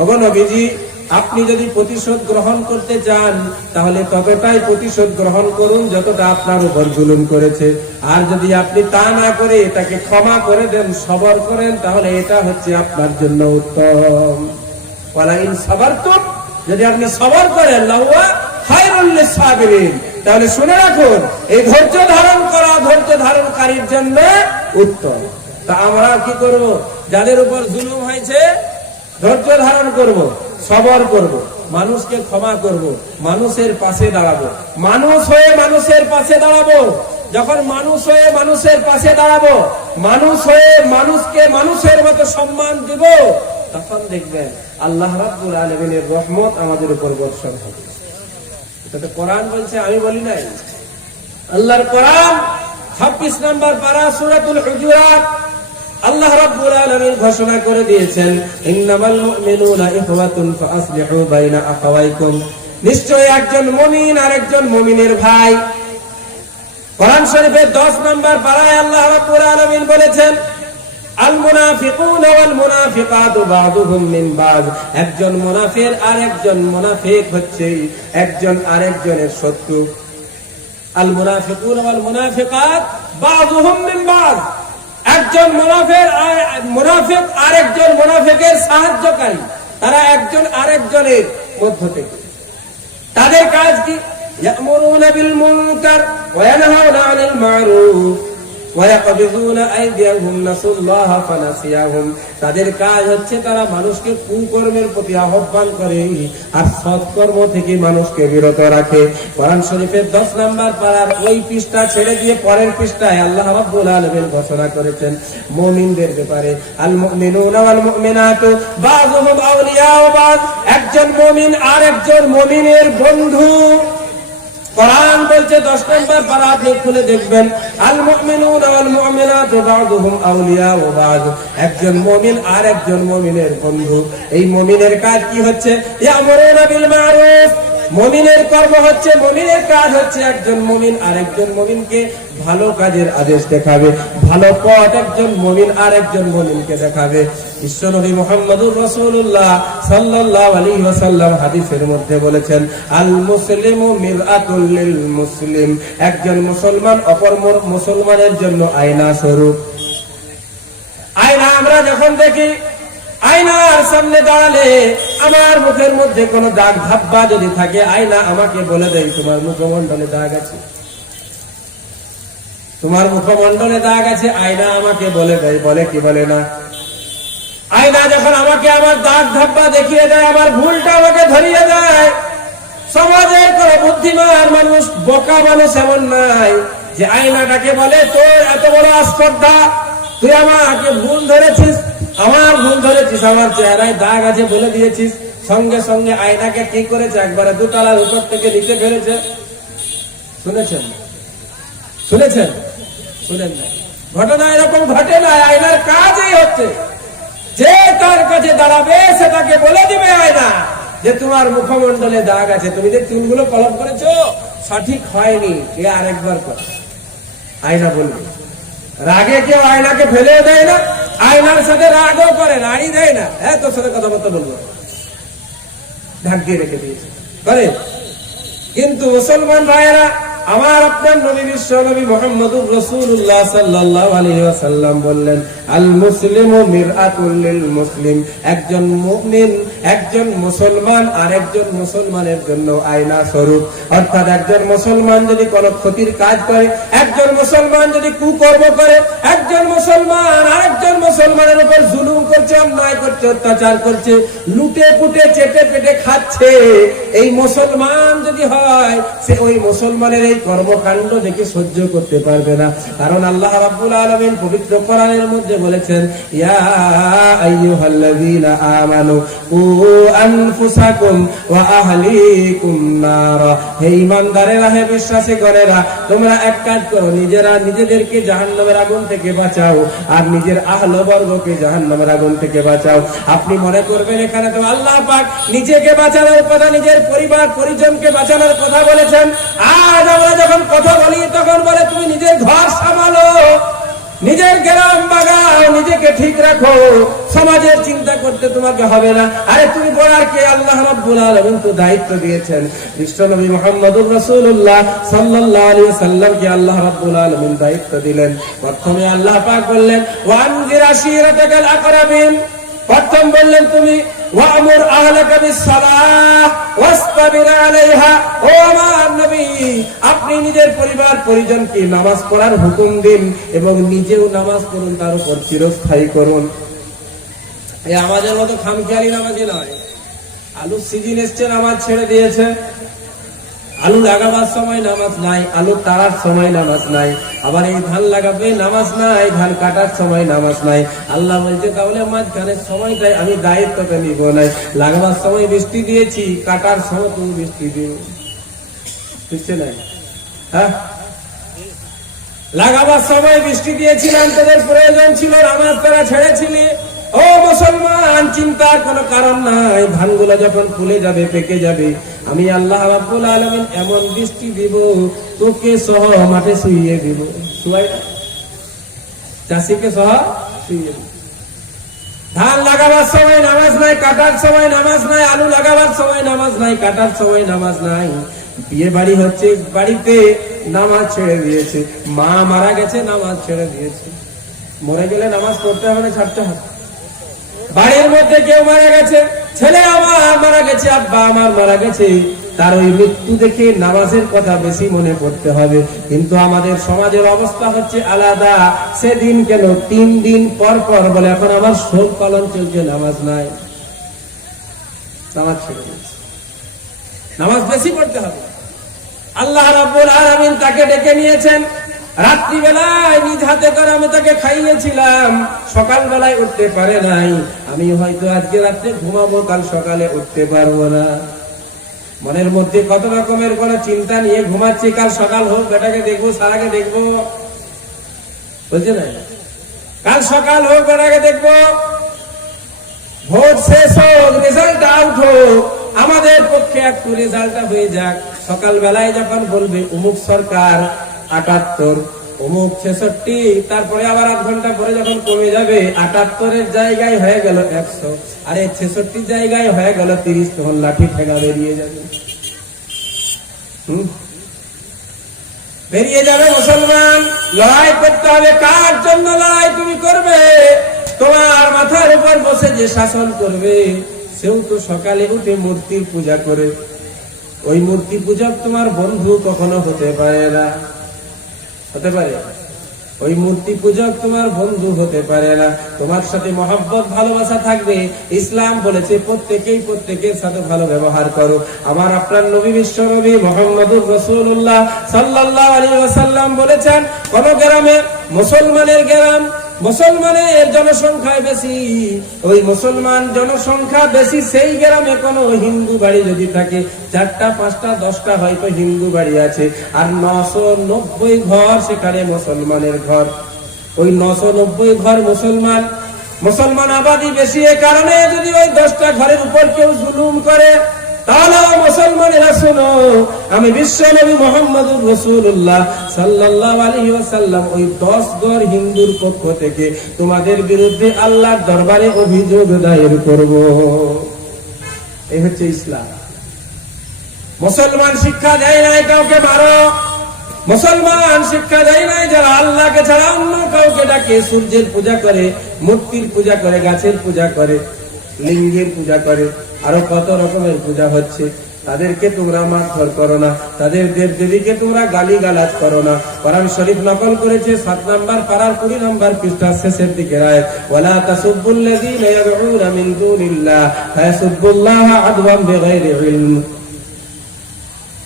ওগো নবীজি, আপনি যদি প্রতিশোধ গ্রহণ করতে চান, তাহলে ততটাই প্রতিশোধ গ্রহণ করুন যতটা আপনার উপর জুলুম করেছে। আর যদি আপনি তা না করে তাকে ক্ষমা করে দেন, সবর করেন, তাহলে এটা হচ্ছে আপনার জন্য উত্তম। ওয়ালা ইন সাবারতুম, যদি আপনি সবর করেন, লাহুয়া খায়রুল লিস-সাবিরিন, তাহলে শুনে রাখুন, এই ধৈর্য ধারণ করা ধৈর্য ধারণকারীর জন্য উত্তম। তা আমরা কি করব? যাদের উপর জুলুম হয়েছে ধৈর্য ধারণ করব, সবর করব, মানুষকে ক্ষমা করব, মানুষের পাশে দাঁড়াবো, মানুষ হয়ে মানুষের পাশে দাঁড়াবো। যখন মানুষ হয়ে মানুষের পাশে দাঁড়াবো, মানুষ হয়ে মানুষকে মানুষের মতো সম্মান দিব, তখন দেখবেন আল্লাহ রাব্বুল আলামিনের রহমত আমাদের উপর বর্ষণ হবে। এটা তো কোরআন বলছে, আমি বলি নাই। আল্লাহর কোরআন 26 নম্বর পারা সূরাতুল হুজুরাত, আল্লাহ রাব্বুল আলামিন ঘোষণা করে দিয়েছেন, ইন্নামাল মুমিনুনা ইখওয়াতুন ফাআসলিহু বাইনা আখাওয়াইকুম, নিশ্চয়ই একজন মুমিন আর একজন মুমিনের ভাই। কোরআন শরীফের 10 নম্বর পারায় আল্লাহ রাব্বুল আলামিন বলেছেন, আল মুনাফিকুনা ওয়াল মুনাফিকাতু বা'দুহুম মিন বা'দ, একজন মুনাফিক আর একজন মুনাফিক হচ্ছে একজন আরেকজনের শত্রু। আল মুনাফিকুনা ওয়াল মুনাফিকাত বা'দুহুম মিন বা'দ, একজন মুনাফিক আরেকজন মুনাফিকের সাহায্যকারী, তারা একজন আরেকজনের মধ্য থেকে। তাদের কাজ কি? ইয়ামুরুনা বিল মুনকার ওয়া ইয়ানহাউনা আনিল মা'রুফ, ওয়ায়াকবিযুনা আইদিয়াহুম নাসুল্লাহ ফানাসিয়াহুম, তাদের কাজ হচ্ছে তারা মানুষকে কুকর্মের প্রতি আহ্বান করে আর সৎকর্ম থেকে মানুষকে বিরত রাখে। কোরআন শরীফের 10 নম্বর পারার ওই পৃষ্ঠা ছেড়ে দিয়ে পরের পৃষ্ঠায় আল্লাহ রাব্বুল আলামিন ঘোষণা করেছেন মুমিনদের ব্যাপারে, আল মুমিনুনা ওয়াল মুমিনাতু বাযুহুম আউলিয়াউ বায, একজন মুমিন আর একজন মুমিনের বন্ধু। কোরআন বলছে 10 নম্বর পারা আপনি খুলে দেখবেন, আল মুমিনুনা ওয়াল মুমিনাতু বাযুহুম আউলিয়াউ বায, একজন মুমিন আর একজন মুমিনের বন্ধু। এই মুমিনের কাজ কি হচ্ছে? ইয়ামুরুনা বিল মারুফ, মুমিনের কর্ম হচ্ছে, মুমিনের কাজ হচ্ছে একজন মুমিন আর একজন মুমিনকে ভালো কাজের আদেশ দেখাবে, ভালো পথ একজন মুমিন আর একজন মুমিনকে দেখাবে। বিশ্বনবী মুহাম্মদুর রাসূলুল্লাহ সাল্লাল্লাহু আলাইহি ওয়াসাল্লাম হাদিসের মধ্যে বলেছেন, আল মুসলিমু মিরআতুল লিল মুসলিম, একজন মুসলমান অপর মুসলমানের জন্য আয়না স্বরূপ। আয়না আমরা যখন দেখি, আয়নার সামনে দাঁড়ালে আমার মুখের মধ্যে কোনো দাগ ধাব্বা যদি থাকে, আয়না আমাকে বলে দেয় তোমার মুখমণ্ডলে দাগ আছে, তোমার মুখমণ্ডলে দাগ আছে। আয়না আমাকে বলে দেয়, বলে কি বলে না? আয়না যখন আমাকে আমার দাগ ধাব্বা দেখিয়ে দেয়, আমার ভুলটা আমাকে ধরিয়ে দেয়। সমাজের কোন বুদ্ধিমান মানুষ, বোকা মানুষ এমন নাই যে আয়নাটাকে বলে তোর এত বড় আস্পর্ধা, তুই আমাকে ভুল ধরেছিস, আমার ভুল ধরেছিস, আমার চেহারায় দাগ আছে বলে দিয়েছিস। সঙ্গে সঙ্গে আয়নাকে কি করেছে? একবারে 2 তলার উপর থেকে নিচে ফেলেছে। শুনেছেন? শুনেছেন? শুনেন না? ঘটনা এরকম ঘটে না। আয়নার কাজই হচ্ছে যে তার কাছে দাঁড়াবে সে তাকে বলে দিবে আয়না যে তোমার মুখমণ্ডলে দাগ আছে, তুমি যে চুলগুলো কলম করেছো সঠিক হয়নি, এ আরেকবার কর। আয়না বলবে। রাগে কেউ আয়নাকে ফেলে দেয় না, আয়নার সাথে রাগও করে, রাড়ি দেয় না, হ্যাঁ তোর সাথে কথাবার্তা বলবো, ঢাক দিয়ে রেখে দিয়েছে করে। কিন্তু মুসলমান ভাইয়েরা, আমার আপনার নবী বিশ্ব নবী মুহাম্মদুর রাসূলুল্লাহ সাল্লাল্লাহু আলাইহি ওয়াসাল্লাম বললেন, আল মুসলিমু মিরআতুল লিল মুসলিম, একজন মুমিন একজন মুসলমান আর একজন মুসলমানের জন্য আয়না স্বরূপ। অর্থাৎ একজন মুসলমান যদি কোনো ক্ষতির কাজ করে, একজন মুসলমান যদি কুকর্ম করে, একজন মুসলমান আরেকজন মুসলমানের উপর জুলুম করছে, অন্যায় করছে, অত্যাচার করছে, লুটে পুটে চেটে পেটে খাচ্ছে, এই মুসলমান যদি হয়, সে ওই মুসলমানের এই কর্মকাণ্ড দেখে সহ্য করতে পারবে না। কারণ আল্লাহ রাব্বুল আলামিন পবিত্র কোরআনের মধ্যে বলেছেন, ইয়া আইয়ুহাল্লাযীনা আমানু কু আনফুসাকুম ওয়া আহলিকুম নারা, হে ঈমানদারেরা, হে বিশ্বাসীগণেরা, তোমরা এক কাজ করো, নিজেদেরকে জাহান্নামের আগুন থেকে বাঁচাও আর নিজের আহলবর্গকে জাহান্নামের আগুন থেকে বাঁচাও। আপনি মনে করবেন এখানে তো আল্লাহ পাক নিজেকে বাঁচানোর কথা, নিজের পরিবার পরিজনকে বাঁচানোর কথা বলেছেন। আজ আমরা যখন কথা বলি তখন বলে তুমি নিজের ঘর সামলাও, নিজের গ্রাম বাগাও, নিজেকে ঠিক রাখো, সমাজের চিন্তা করতে তোমাকে হবে না। আরে তুমি বলার কে? আল্লাহ রাব্বুল আলামিন তো দায়িত্ব দিয়েছেন। বিশ্বনবী মুহাম্মদুর রাসূলুল্লাহ সাল্লাল্লাহু আলাইহি ওয়াসাল্লামকে আল্লাহ রাব্বুল আলামিন দায়িত্ব দিলেন। প্রথমে আল্লাহ পাক বললেন, ওয়ানজির আশীরাতাকাল আকরাবিন, প্রথম বললেন তুমি ওয়ামুর আহলাকা বিসসালাহ ওয়াসতাবির আলাইহা, ও আমার নবী, আপনি নিজের পরিবার পরিজনকে নামাজ পড়ার হুকুম দিন এবং নিজেও নামাজ পড়ুন, তার উপর চিরস্থায়ী করুন। এই আমাদের মতো খামখেয়ালি নামাজি নয়। আলু সিজন এসছে, নামাজ ছেড়ে দিয়েছে, আলু লাগাবার সময় নামাজ নাই, আলু তাড়ার সময় নামাজ নাই, আবার এই ধান লাগাবে নামাজ নাই, ধান কাটার সময় নামাজ নাই। আল্লাহ বলছে তাহলে মাঝখানের সময়টাই আমি দায়িত্বটা নিব নাই, লাগাবার সময় বৃষ্টি দিয়েছি, কাটার সময় তুমি বৃষ্টি দিও, বুঝছে না? হ্যাঁ, লাগাবার সময় বৃষ্টি দিয়েছিলাম, তোদের প্রয়োজন ছিল, নামাজ তারা ছেড়েছিলি। ও মুসলমান, চিন্তার কোনো কারণ নাই, ধানগুলো যখন ফুলে যাবে, পেকে যাবে, আমি আল্লাহ রাব্বুল আলামিন এমন বৃষ্টি দিব, তোকে সহ মাঠে শুইয়ে দিব। শুয়াই না, চাষিকে সহ শুইয়ে দিব। ধান লাগাবার সময় নামাজ নাই, কাটার সময় নামাজ নাই, আলু লাগাবার সময় নামাজ নাই, কাটার সময় নামাজ নাই। বিয়ে বাড়ি হচ্ছে, বাড়িতে নামাজ ছেড়ে দিয়েছে, মা মারা গেছে, নামাজ ছেড়ে দিয়েছে। মরে গেলে নামাজ পড়তে হবে না ছাড়তে হবে? বাড়ির মধ্যে কেউ মারা গেছে, ছেলে আমার মারা গেছে, আব্বা আমার মারা গেছে, তার ওই মৃত্যু দেখে নামাজের কথা বেশি মনে পড়তে হবে। কিন্তু আমাদের সমাজের অবস্থা হচ্ছে আলাদা। সেদিন কেন 3 দিন পর পর বলে এখন আমার শোক পালন চলছে, নামাজ নাই, নামাজ ছেড়ে দিয়েছে। নামাজ বেশি পড়তে হবে। আল্লাহ রাব্বুল আলামিন তাকে ডেকে নিয়েছেন রাত্রিবেলায়, নিজ হাতে করে আমি তাকে খাইয়েছিলাম, সকালবেলায় উঠতে পারে নাই। আমি হয়তো আজকে রাত্রে ঘুমাবো, কাল সকালে উঠতে পারবো না। মনের মধ্যে কত রকমের কোন চিন্তা নিয়ে ঘুমাচ্ছি, কাল সকাল হোক বেটাকে দেখবো, সারাকে দেখবো, বুঝছে না? কাল সকাল হোক বেটাকে দেখবো, ভোট শেষ হোক, রেজাল্ট আউট হোক, আমাদের পক্ষে একটু রেজাল্টটা হয়ে যাক। সকাল বেলায় যখন বলবে অমুক সরকার 78, অমুক 66, তারপরে আবার 8 ঘন্টা পরে যখন কমে যাবে 78-এর জায়গায় হয়ে গেল 100, আরে 66 জায়গায় হয়ে গেল 30, তখন লাঠি ঠেঙা বেরিয়ে যাবে। বেরিয়ে যাবে। মুসলমান, লড়াই করতে হবে। কার জন্য লড়াই তুমি করবে? তোমার মাথার উপর বসে যে শাসন করবে, সেও তো সকালে উঠে মূর্তির পূজা করে। ওই মূর্তি পূজক তোমার বন্ধু কখনো হতে পারে না, হতে পারে? ওই মূর্তি পূজক তোমার বন্ধু হতে পারে না। তোমার সাথে মহব্বত ভালোবাসা থাকবে। ইসলাম বলেছে প্রত্যেকেই প্রত্যেকের সাথে ভালো ব্যবহার করো। আমার আপনার নবী, বিশ্ব নবী মুহাম্মদুর রাসূলুল্লাহ সাল্লাল্লাহু আলাইহি ওয়াসাল্লাম বলেছেন, কোন গ্রামে মুসলমানের গ্রাম, মুসলমানের জনসংখ্যা বেশি, ওই মুসলমান জনসংখ্যা বেশি সেই গ্রামে কোন হিন্দু বাড়ি যদি থাকে, 4টা 5টা 10টা হয়তো হিন্দু বাড়ি আছে, আর 990 ঘর সেখানে মুসলমানের ঘর। ওই 990 ঘর মুসলমান, মুসলমান আবাদি বেশি। এ কারণে যদি ওই 10টা ঘরের উপর কেউ জুলুম করে, তাহলে মুসলমানেরা শোনো, আমি বিশ্ব নবী মুহাম্মদুর রাসূলুল্লাহ সাল্লাল্লাহু আলাইহি ওয়াসাল্লাম ওই 10 ঘর হিন্দুর পক্ষ থেকে তোমাদের বিরুদ্ধে আল্লাহর দরবারে অভিযোগ দায়ের করব। এই হচ্ছে ইসলাম। মুসলমান শিক্ষা দেয় নাই কাউকে মারো, মুসলমান শিক্ষা দেয় নাই যারা আল্লাহকে ছাড়া অন্য কাউকে ডাকে, সূর্যের পূজা করে, মূর্তির পূজা করে, গাছের পূজা করে, লিঙ্গের পূজা করে, আরো কত রকমের পূজা হচ্ছে, তাদেরকে তোমরা মারধর করো না, তাদের দেব দেবীকে তোমরা গালি গালাজ করো না। কোরআন শরীফ নকল করেছে 7 নম্বর পারার 20 নম্বর পৃষ্ঠার শেষের দিকে আয়াত, ওয়ালা তাসুবুল্লাযীনা ইয়াদউনা মিন দুনিল্লাহ ফায়াসুবুল্লাহা আদওয়ান বিগাইরি ইলম।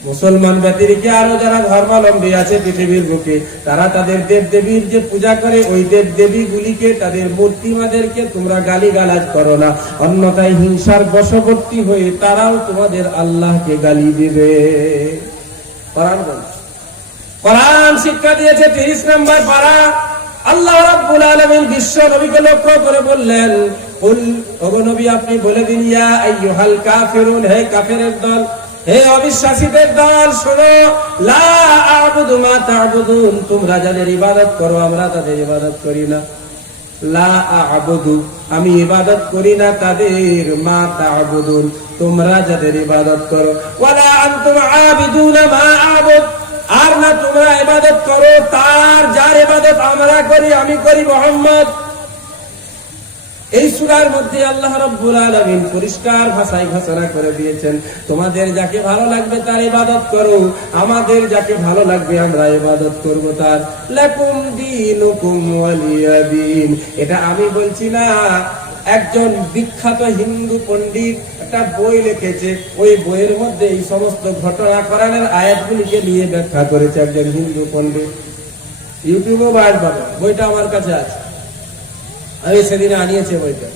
মুসলমান ব্যতিরেকে আরো যারা ধর্মাবলম্বী আছে পৃথিবীর বুকে, তারা তাদের দেব দেবীর যে পূজা করে, ওই দেব দেবী গুলিকে, তাদের মূর্তিমাদেরকে তোমরা গালি গালাজ করো না, অন্যথায় হিংসার বশবর্তী হয়ে তারাও তোমাদের আল্লাহকে গালি দিবে। কোরআন শিক্ষা দিয়েছে 30 নম্বর পারা। আল্লাহ রাব্বুল আলামিন বিশ্ব নবীকে লক্ষ্য করে বললেন, কুল, ওগো নবী আপনি বলে দিন, ইয়া আইয়ুহাল কাফিরুন, হে কাফেরের দল, হে অবিশ্বাসীদের দল, শোনো, লা আ'বুদু মা তা'বুদুন, তোমরা যাদের ইবাদত করো আমরা তাদের ইবাদত করি না। লা আ'বুদু, আমি ইবাদত করি না তাদের, মা তা'বুদুন, তোমরা যাদের ইবাদত করো, ওয়ালা আনতুম আবিদুনা মা আ'বুদ, আর না তোমরা ইবাদত করো তার যার ইবাদত আমরা করি, আমি করি মুহাম্মদ। এই সূরার মধ্যে আল্লাহ রাব্বুল আলামিন পরিষ্কার ভাষায় ঘোষণা করে দিয়েছেন, তোমাদের যাকে ভালো লাগবে তার ইবাদত করো, আমাদের যাকে ভালো লাগবে আমরা ইবাদত করব তার। লাকুম দীনুকুম ওয়ালিয়া দীন। এটা আমি বলছি না, একজন বিখ্যাত হিন্দু পণ্ডিত একটা বই লিখেছে, ওই বইয়ের মধ্যে এই সমস্ত ঘটনা কোরআনের আয়াতগুলিকে নিয়ে ব্যাখ্যা করেছে একজন হিন্দু পণ্ডিত। ইউটিউবে বার পাবে, বইটা আমার কাছে আছে, আমি সেদিনে আনিয়েছি বইটা।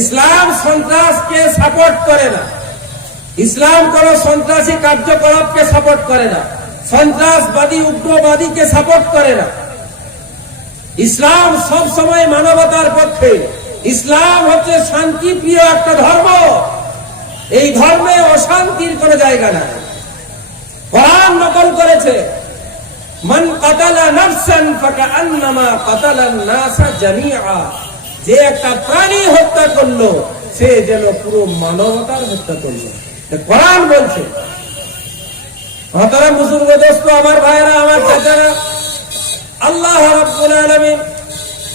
ইসলাম সন্ত্রাসকে সাপোর্ট করে না, ইসলাম কোন সন্ত্রাসী কার্যকলাপকে সাপোর্ট করে না, সন্ত্রাসবাদী উগ্রবাদীকে সাপোর্ট করে না। ইসলাম সব সময় মানবতার পক্ষে। ইসলাম হচ্ছে শান্তি প্রিয় একটা ধর্ম। এই ধর্মে অশান্তির কোন জায়গা নাই। কোরআন নকল করেছে, মান কাতালা নাফসান ফাকান্নামা কাতালান নাসা জামিআ, যে একটা প্রাণী হত্যা করলো সে যেন পুরো মানবতার হত্যা করলো। কোরআন বলছে। মহতারাম বুজুর্গ দোস্ত, আমার ভাইরা, আমার চাচারা, আল্লাহ রাব্বুল আলামিন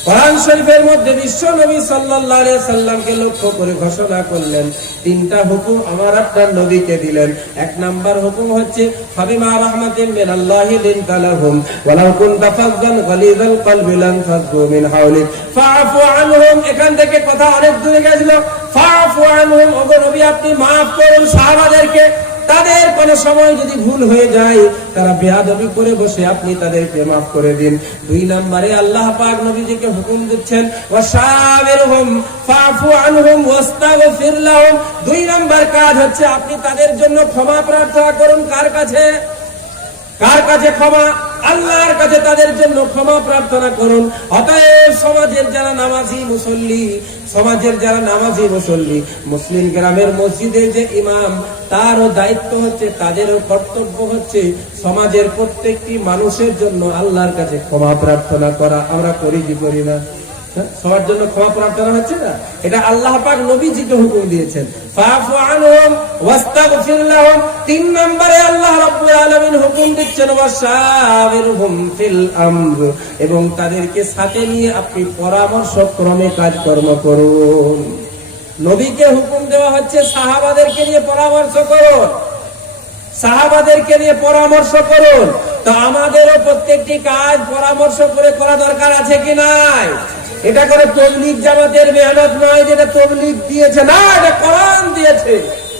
কোরআন শরীফের মধ্যে বিশ্ব নবী সাল্লাল্লাহু আলাইহি সাল্লামকে লক্ষ্য করে ঘোষণা করলেন, তিনটা হুকুম আমার আপনার নবীকে দিলেন। এক নাম্বার হুকুম হচ্ছে ফাবিমা রাহমাতিন মিনাল্লাহি লিনতা লাহুম ওয়ালাউ কুনতা ফাযযান গালিযাল কলবি লান ফাযু মিন হাওলিক ফাআফু আনহুম। এখান থেকে কথা অনেক দূরে গেছিল। ফাআফু আনহুম, ওগো নবী আপনি maaf করুন সাহাবাদেরকে, তাদের কোন সময় যদি ভুল হয়ে যায়, তারা বেয়াদবি করে বসে, আপনি তাদেরকে মাফ করে দিন। দুই নম্বরে আল্লাহ পাক নবীজিকে হুকুম দিচ্ছেন ওয়াশাবিরহুম ফাফু আনহুম ওয়াস্তাগফির লাহুম। দুই নম্বর কাজ হচ্ছে আপনি তাদের জন্য ক্ষমা প্রার্থনা করুন। কার কাছে? কার কাছে ক্ষমা? আল্লাহর কাছে তাদের জন্য ক্ষমা প্রার্থনা করুন। অতএব সমাজের যারা নামাজি মুসল্লি, মুসলিম গ্রামের মসজিদের যে ইমাম, তারও দায়িত্ব হচ্ছে, তাদেরও কর্তব্য হচ্ছে সমাজের প্রত্যেকটি মানুষের জন্য আল্লাহর কাছে ক্ষমা প্রার্থনা করা। আমরা করি কি করি না? সবার জন্য ক্ষমা প্রার্থনা হচ্ছে না? এটা আল্লাহ পাক নবীজিকে হুকুম দিয়েছেন, ফাফু আনহুম ওয়াস্তাগফির লাহুম। তিন নম্বরে আল্লাহ রাব্বুল আলামিন হুকুম দিচ্ছেন ওয়াশাবিরহুম ফিল আমর, এবং তাদেরকে সাথে নিয়ে আপনি পরামর্শক্রমে কাজকর্ম করুন। নবীকে হুকুম দেওয়া হচ্ছে সাহাবাদেরকে নিয়ে পরামর্শ করুন, সাহাবাদেরকে নিয়ে পরামর্শ করুন। তো আমাদেরও প্রত্যেকটি কাজ পরামর্শ করে করা দরকার আছে কি নাই? এটা করে তবলিগ জামাতের মেহনত নয়, যেটা তবলিগ দিয়েছে না, এটা কোরআন দিয়েছে।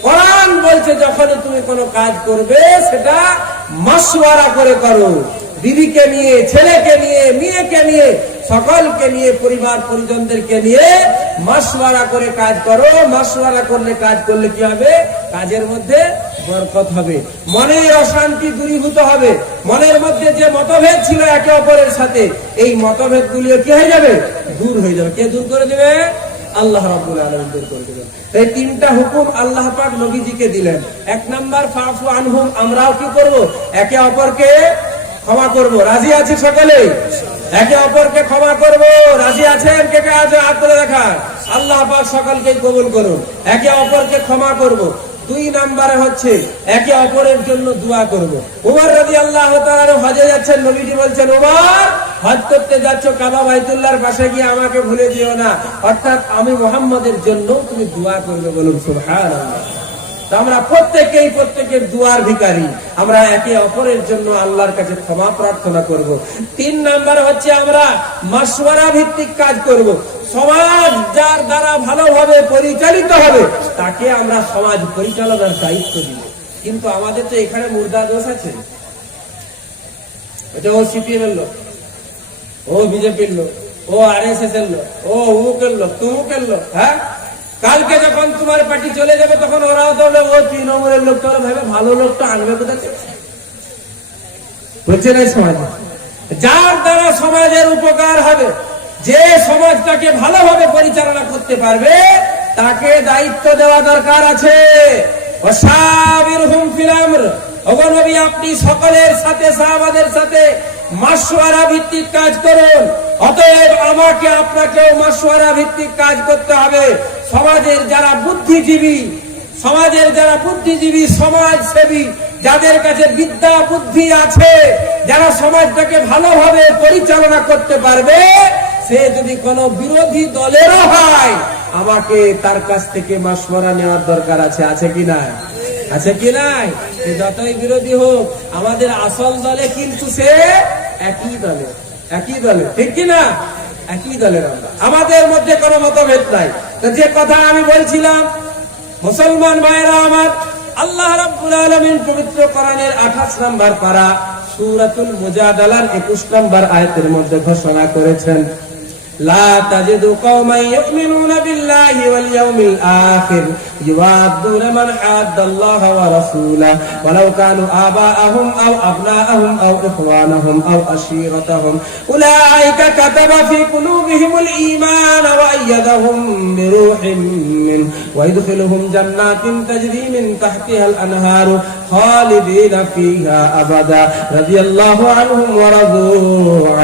কোরআন বলছে যখন তুমি কোনো কাজ করবে সেটা মাশওয়ারা করে করো, বিবিকে নিয়ে, ছেলেকে নিয়ে, মেয়েকে নিয়ে, সকলকে নিয়ে, পরিবার পরিজনদেরকে নিয়ে মাশওয়ারা করে কাজ করো। মাশওয়ারা করলে, কাজ করলে কি হবে? কাজের মধ্যে বরকত হবে, মনের অশান্তি দূরীভূত হবে। মনের মধ্যে যে মতভেদ ছিল একে অপরের সাথে, এই মতভেদ গুলিও কি হয়ে যাবে? দূর হয়ে যাবে। কে দূর করে দেবে? আল্লাহ রাব্বুল আলামিন দূর করে দেবেন। এই তিনটা হুকুম আল্লাহ পাক নবীজিকে দিলেন। এক নাম্বার ফাফু আনহুম, আমরাও কি করব? একে অপরকে ক্ষমা করব। রাজি আছে সকলে? একে অপরকে ক্ষমা করব। রাজি আছেন? কে কে আছে হাত তুলে দেখান। আল্লাহ পাক সকলকে কবুল করুন। একে অপরকে ক্ষমা করব। দুই নম্বরে হচ্ছে একে অপরের জন্য দোয়া করব। উমর রাদিয়াল্লাহু তাআলা হজে যাচ্ছেন, নবীজি বলছেন উমর হজ করতে যাচ্ছ, কাবা বাইতুল্লাহর পাশে গিয়ে আমাকে ভুলে দিও না, অর্থাৎ আমি মুহাম্মদের জন্য তুমি দোয়া করবে। বলুন সুবহানাল্লাহ। আমরা প্রত্যেকের দুয়ার ভিখারি। আমরা একে অপরের জন্য আল্লাহর কাছে ক্ষমা প্রার্থনা করব। তিন নাম্বার হচ্ছে আমরা মাশওয়ারা ভিত্তিক কাজ করব। সমাজ যার দ্বারা ভালোভাবে পরিচালিত হবে, তাকে আমরা সমাজ পরিচালনার দায়িত্ব দিব। কিন্তু আমাদের তো এখানে মুর্দা দোষ আছে। এটা ও সিপিএম এর লোক, ও বিজেপির লোক, ও আরএসএস এর লোক, ও অমুকের লোক, তুমুকের লোক। হ্যাঁ, কালকে যখন তোমার পার্টি চলে যাবে তখন ওরাও তো ও তৃণমূলের লোক, তো ভাবে ভালো লোকটা আনবে কোথা থেকে? বুঝছে না? সমাজ যার দ্বারা সমাজের উপকার হবে, যে সমাজটাকে ভালোভাবে পরিচালনা করতে পারবে, তাকে দায়িত্ব দেওয়া দরকার আছে। ওয়াশাবিরহুম ফিল আমর, ওগো নবী আপনি সকলের সাথে, সাহাবাদের সাথে মাশওয়ারা ভিত্তিক কাজ করুন। অতএব আমাকে আপনাকেও মাশওয়ারা ভিত্তিক কাজ করতে হবে। সমাজের যারা বুদ্ধিজীবী, সমাজসেবী, যাদের কাছে বিদ্যা বুদ্ধি আছে, যারা সমাজটাকে ভালোভাবে পরিচালনা করতে পারবে, সে যদি কোনো বিরোধী দলেরও হয়, আমাকে তার কাছ থেকে মাশওয়ারা নেওয়ার দরকার আছে। আছে কি না? আছে কি নাই? যতই বিরোধী হোক, আমাদের আসল দলে কিন্তু সে একই দলে, ঠিক কিনা? একই দলের আমরা, আমাদের মধ্যে কোনো মতভেদ নাই। তো যে কথা আমি বলছিলাম, মুসলমান ভাইরা আমার, আল্লাহ রাব্বুল আলামিন পবিত্র কোরআনের 28 নম্বর পারা সূরাতুল মুজাদালার 21 নম্বর আয়াতের মধ্যে ঘোষণা করেছেন, লা তাজিদু কওমান ইউমিনুনা বিল্লাহি ওয়াল ইয়াউমিল আখির ইউআদ্দুনা মান আদাল্লাহা ওয়া রাসূলাহু ওয়ালাউ কানু আবাআহুম আও আবনাআহুম আও ইখওয়ানাহুম আও আশীরাতাহুম উলাইকা কাতাবা ফি কুলুবিহিমুল ঈমান ওয়া আইয়াদাহুম বিরূহিম মিন ওয়া ইদখিলুহুম জান্নাতিন তাজরি মিন তাহতিহাল আনহারু খালিদিনা ফিহা আবাদা রাদিয়াল্লাহু আনহুম ওয়া রাদু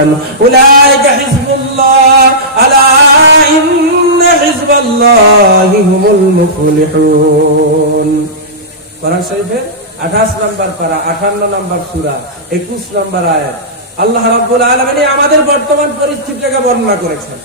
আনহু উলাইকা হিজবুল্লাহ আলা ইন্না হিজবাল্লাহি হুমুল মুফলিহুন। কোরআন শরীফের 28 নম্বর পারা 58 নম্বর সূরা 21 নম্বর আয়াত। আল্লাহ রাব্বুল আলামিন আমাদের বর্তমান পরিস্থিতিকে বর্ণনা করেছেন।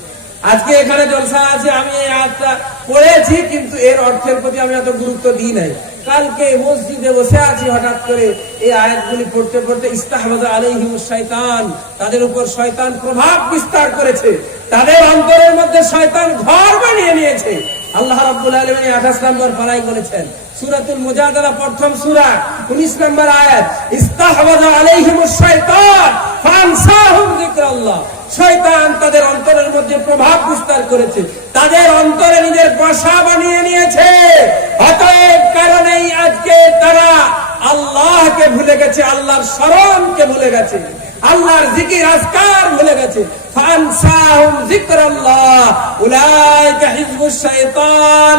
আজকে এখানে জলসা আছে, আমি এই আয়াতটা পড়েছি, কিন্তু এর অর্থের প্রতি আমি এত গুরুত্ব দিই নাই। কালকে মসজিদে বসে আছি, হঠাৎ করে এই আয়াতগুলি পড়তে পড়তে ইস্তাহওয়াযা আলাইহিমুশ শাইতান, তাদের উপর শয়তান প্রভাব বিস্তার করেছে, তাদের অন্তরের মধ্যে শয়তান ঘর বানিয়ে নিয়েছে। আল্লাহ রাব্বুল আলামিন 28 নম্বর পারায় বলেছেন, সূরাতুল মুজাদালা প্রথম সূরা 19 নম্বর আয়াত, ইস্তাহওয়াযা আলাইহিমুশ শাইতান ফানসাহুম যিকরাল্লাহ। শয়তান তাদের অন্তরের মধ্যে প্রভাব বিস্তার করেছে, তাদের অন্তরে নিজের বাসা বানিয়ে নিয়েছে। অতএব কারণেই আজকে তারা আল্লাহকে ভুলে গেছে, আল্লাহর স্মরণকে ভুলে গেছে, আল্লাহর জিকির আজকার ভুলে গেছে। ফানসাহুম যিকরাল্লাহ উলাইকা হিজবুশ শাইতান।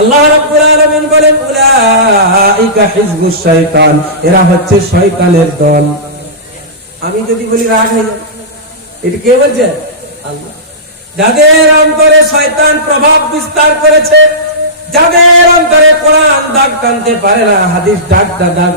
আল্লাহ রাব্বুল আলামিন বলেন, উলাইকা হিজবুশ শাইতান, এরা হচ্ছে শয়তানের দল। আমি যদি বলি রাগ হয়ে যাবে, এটা কে বলছে? আল্লাহ। যাদের অন্তরে শয়তান প্রভাব বিস্তার করেছে, যাদের অন্তরে কোরআন দাগ টানতে পারে না, হাদিস দাগ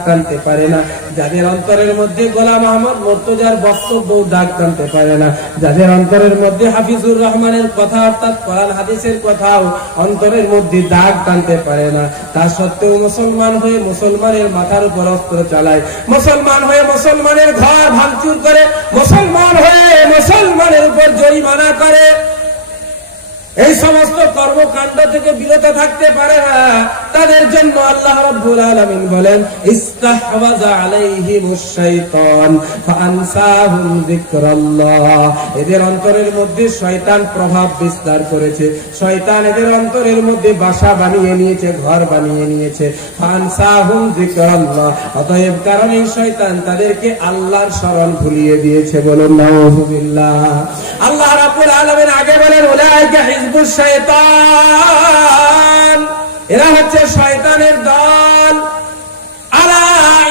টানতে পারে না, যাদের অন্তরের মধ্যে গোলাম আহমদ মুর্তজার বক্তব্য দাগ টানতে পারে না, যাদের অন্তরের মধ্যে হাফিজুর রহমানের কথা অর্থাৎ কোরআন হাদিসের কথাও অন্তরের মধ্যে দাগ টানতে পারে না, তা সত্ত্বেও মুসলমান হয়ে মুসলমানের মাথার উপর অস্ত্র চালায়, মুসলমান হয়ে মুসলমানের ঘর ভাঙচুর করে, মুসলমান হয়ে মুসলমানের উপর জরিমানা করে, এই সমস্ত কর্মকাণ্ড থেকে বিরত থাকতে পারে না, তাদের জন্য আল্লাহ রাব্বুল আলামিন বলেন, ইস্তাহওয়াযা আলাইহিমুশ শাইতান ফাআনসাহুম যিকরাল্লাহ। এদের অন্তরের মধ্যে শয়তান প্রভাব বিস্তার করেছে, শয়তান এদের অন্তরের মধ্যে বাসা বানিয়ে নিয়েছে, ঘর বানিয়ে নিয়েছে। ফাআনসাহুম যিকরাল্লাহ, অতএব কারণে শয়তান তাদেরকে আল্লাহর স্মরণ ভুলিয়ে দিয়েছে। বলুন নাউযুবিল্লাহ। আল্লাহ রাব্বুল আলামিন আগে বলেন, উলাইকা হিজবুশ শাইতান, এরা হচ্ছে শয়তানের দল। আলা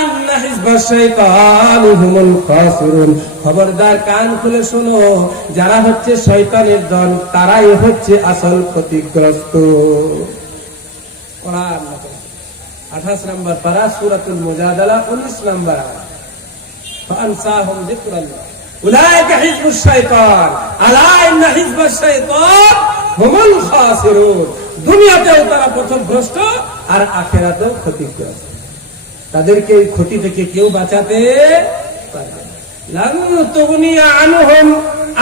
ইন্না হিজবাশ শাইতানি হুমুল খাসিরুন, খবরদার কান খুলে শোনো, যারা হচ্ছে শয়তানের দল তারাই হচ্ছে আসল ক্ষতিগ্রস্ত। কোরআন 28 নম্বর পারা সূরাতুল মুজাদালা 19 নম্বর আয়াত, ফাআনসাহুম যিকরাল্লাহ উলাইকা হিজবুশ শাইতান আলা ইন্না হিজবাশ শাইতান হুমুল খাসিরুন। দুনিয়াতেও তারা পথভ্রষ্ট আর আখিরাতেও ক্ষতিগ্রস্ত। তাদেরকে এই ক্ষতি থেকে কেউ বাঁচাতে পারবে না। লান তুগনিয়া আনহুম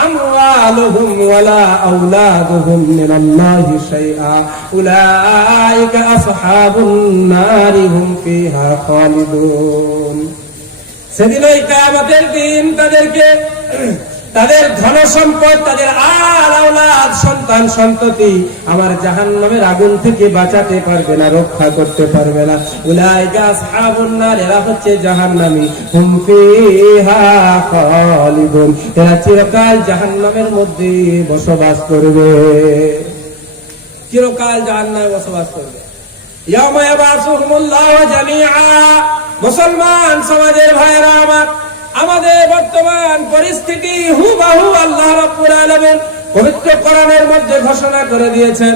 আমওয়ালুহুম ওয়ালা আওলাদুহুম মিনাল্লাহি শাইআ উলাইকা আসহাবুন নারি হুম ফিহা খালিদুন। সেদিন ওই কিয়ামতের দিন তাদেরকে তাদের ধন সম্পদ, তাদের আল আওলাদ, সন্তান সন্ততি আমার জাহান্নামের আগুন থেকে বাঁচাতে পারবে না, রক্ষা করতে পারবে না। উলাইকা আসহাবুন নার, এরা হচ্ছে জাহান্নামী। হুম ফিহা খালিদুন, এরা চিরকাল জাহান্নামের মধ্যে বসবাস করবে, চিরকাল জাহান্নামে বসবাস করবে। ইয়াউমা ইয়াবাসুহুমুল্লাহু জামিআ। মুসলমান সমাজের ভাইরা আমার, আমাদের বর্তমান পরিস্থিতি হুবহু আল্লাহ রাব্বুল আলামিন পবিত্র কোরআনের মধ্যে ঘোষণা করে দিয়েছেন।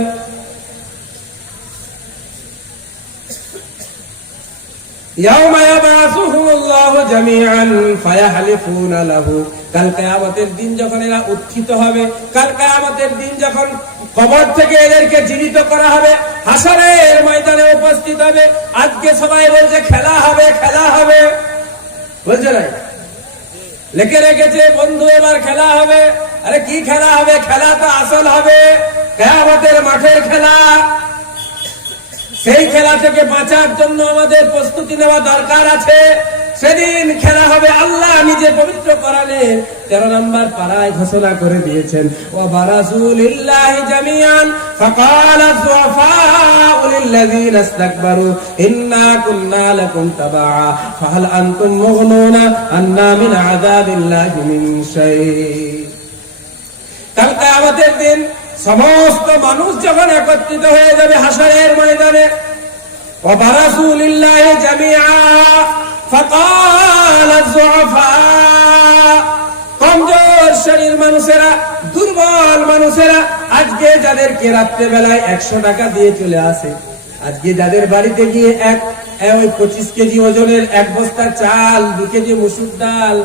ইয়াউমা ইয়াবাসুহুমুল্লাহু জামিআন ফায়াহলিফুনা লাহু। কাল কিয়ামতের দিন যখন এরা উত্থিত হবে, কাল কিয়ামতের দিন যখন কবর থেকে এদেরকে জীবিত করা হবে, হাসরের ময়দানে উপস্থিত হবে, আজকে সবাই বলছে খেলা হবে, খেলা হবে, বলছে না? লিখে রেখেছে বন্ধু এবার খেলা হবে। আরে কি খেলা হবে? খেলা তো আসল হবে কিয়ামতের মাঠের খেলা। সেই খেলা থেকে বাঁচার জন্য আমাদের প্রস্তুতি নেওয়া দরকার আছে। সেদিন খেলা হবে। আল্লাহ নিজে পবিত্র কোরআনে 13 নম্বর পারায় ঘোষণা করে দিয়েছেন, ওয়া বারাজু লিল্লাহি জামিআন ফাকালা যুআফাউ লিল্লাযিনা ইসতাকবারু ইন্না কুন্না লাকুম তাবাআ ফাহাল আনতুম মুগনুনা আন্না মিন আযাবিল্লাহি মিন শাই। কাল কিয়ামতের দিন সমস্ত মানুষ যখন একত্রিত হয়ে যাবে হাসরের ময়দানে, ওয়া বারাজু লিল্লাহি জামিআ ফাকালা যুআফা, কমজোর শরীর মানুষেরা, দুর্বল মানুষেরা, আজকে যাদেরকে রাত্রে বেলায় 100 টাকা দিয়ে চলে আসে, আজকে যাদের বাড়িতে গিয়ে ওই 25 কেজি ওজনের 1 বস্তা চাল, 2 কেজি মসুর ডাল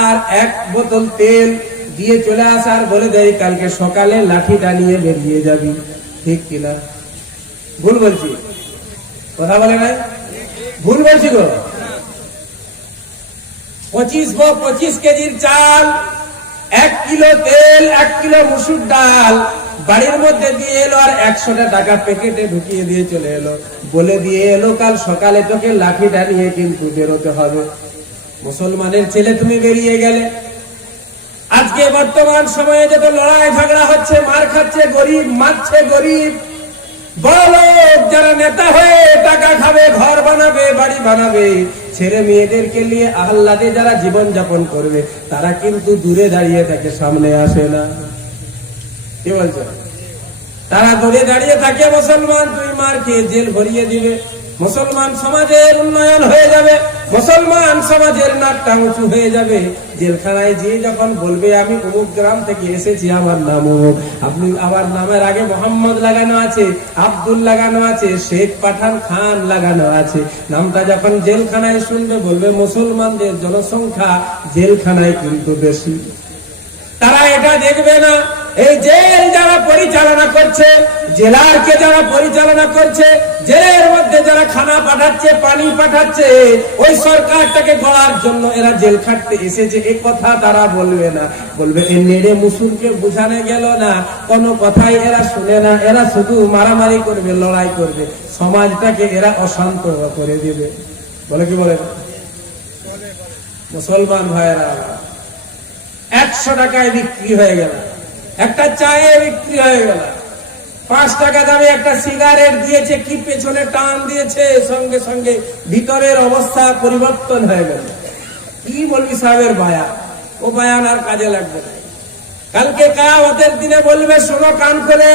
আর 1 বোতল তেল দিয়ে চলে আসার বলে দেয় কালকে সকালে লাঠিটা নিয়ে বেরিয়ে যাবি। ঠিক কিনা? ভুল বলছি? কথা বলে নাই? ভুল বলছি গো? 25 কেজির চাল, 1 কিলো তেল, 1 কিলো মসুর ডাল বাড়ির মধ্যে দিয়ে এলো, আর 100 টাকা প্যাকেটে ঢুকিয়ে দিয়ে চলে এলো, বলে দিয়ে এলো কাল সকালে তোকে লাঠিটা নিয়ে কিন্তু বেরোতে হবে। মুসলমানের ছেলে তুমি বেরিয়ে গেলে। আজকে বর্তমান সময়ে যত লড়াই ঝগড়া হচ্ছে, মার খাচ্ছে গরিব, মারছে গরিব, বড় লোক যারা নেতা হয়ে টাকা খাবে, ঘর বানাবে, বাড়ি বানাবে, ছেলে মেয়েদেরকে নিয়ে আহ্লাদে যারা জীবন যাপন করবে, তারা কিন্তু দূরে দাঁড়িয়ে থাকে, সামনে আসে না। কি বলছো? তারা দূরে দাঁড়িয়ে থাকে। মুসলমান তুই মার খেয়ে জেল ভরিয়ে দিবে, মুসলমান সমাজের উন্নয়ন হয়ে যাবে, মুসলমান সমাজের নাকটা উঁচু হয়ে যাবে। জেলখানায় গিয়ে যখন বলবে আমি অমুক গ্রাম থেকে এসেছি, আমার নাম অমুক, আপনি আমার নামের আগে মোহাম্মদ লাগানো আছে, আব্দুল লাগানো আছে, শেখ পাঠান খান লাগানো আছে, নামটা যখন জেলখানায় শুনবে বলবে মুসলমানদের জনসংখ্যা জেলখানায় কিন্তু বেশি। তারা এটা দেখবে না। এই জেল যারা পরিচালনা করছে, জেলারকে যারা পরিচালনা করছে, জেলের মধ্যে যারা খানা পাঠাচ্ছে, পানি পাঠাচ্ছে, ওই সরকারটাকে গড়ার জন্য এরা জেল খাটতে এসেছে, এই কথা তারা বলবে না। বলবে এই নেড়ে মুসুরকে বোঝানো গেল না, কোনো কথাই এরা শুনে না, এরা শুধু মারামারি করবে, লড়াই করবে, সমাজটাকে এরা অশান্ত করে দিবে। বলে কি বলে? মুসলমান ভাইয়েরা 100 টাকায় বিক্রি হয়ে গেল, একটা চায়ে বিক্রি হয়ে গেল, 5 টাকা দামে একটা সিগারেট দিয়েছে, কি পেছনে টান দিয়েছে, সঙ্গে সঙ্গে ভিতরের অবস্থা পরিবর্তন হয়ে গেল। কি বলবি সাহেবের বায়ান? ও বায়ান আর কাজে লাগবে না। কালকে কিয়ামতের দিনে বলবে শোনো কান খুলে,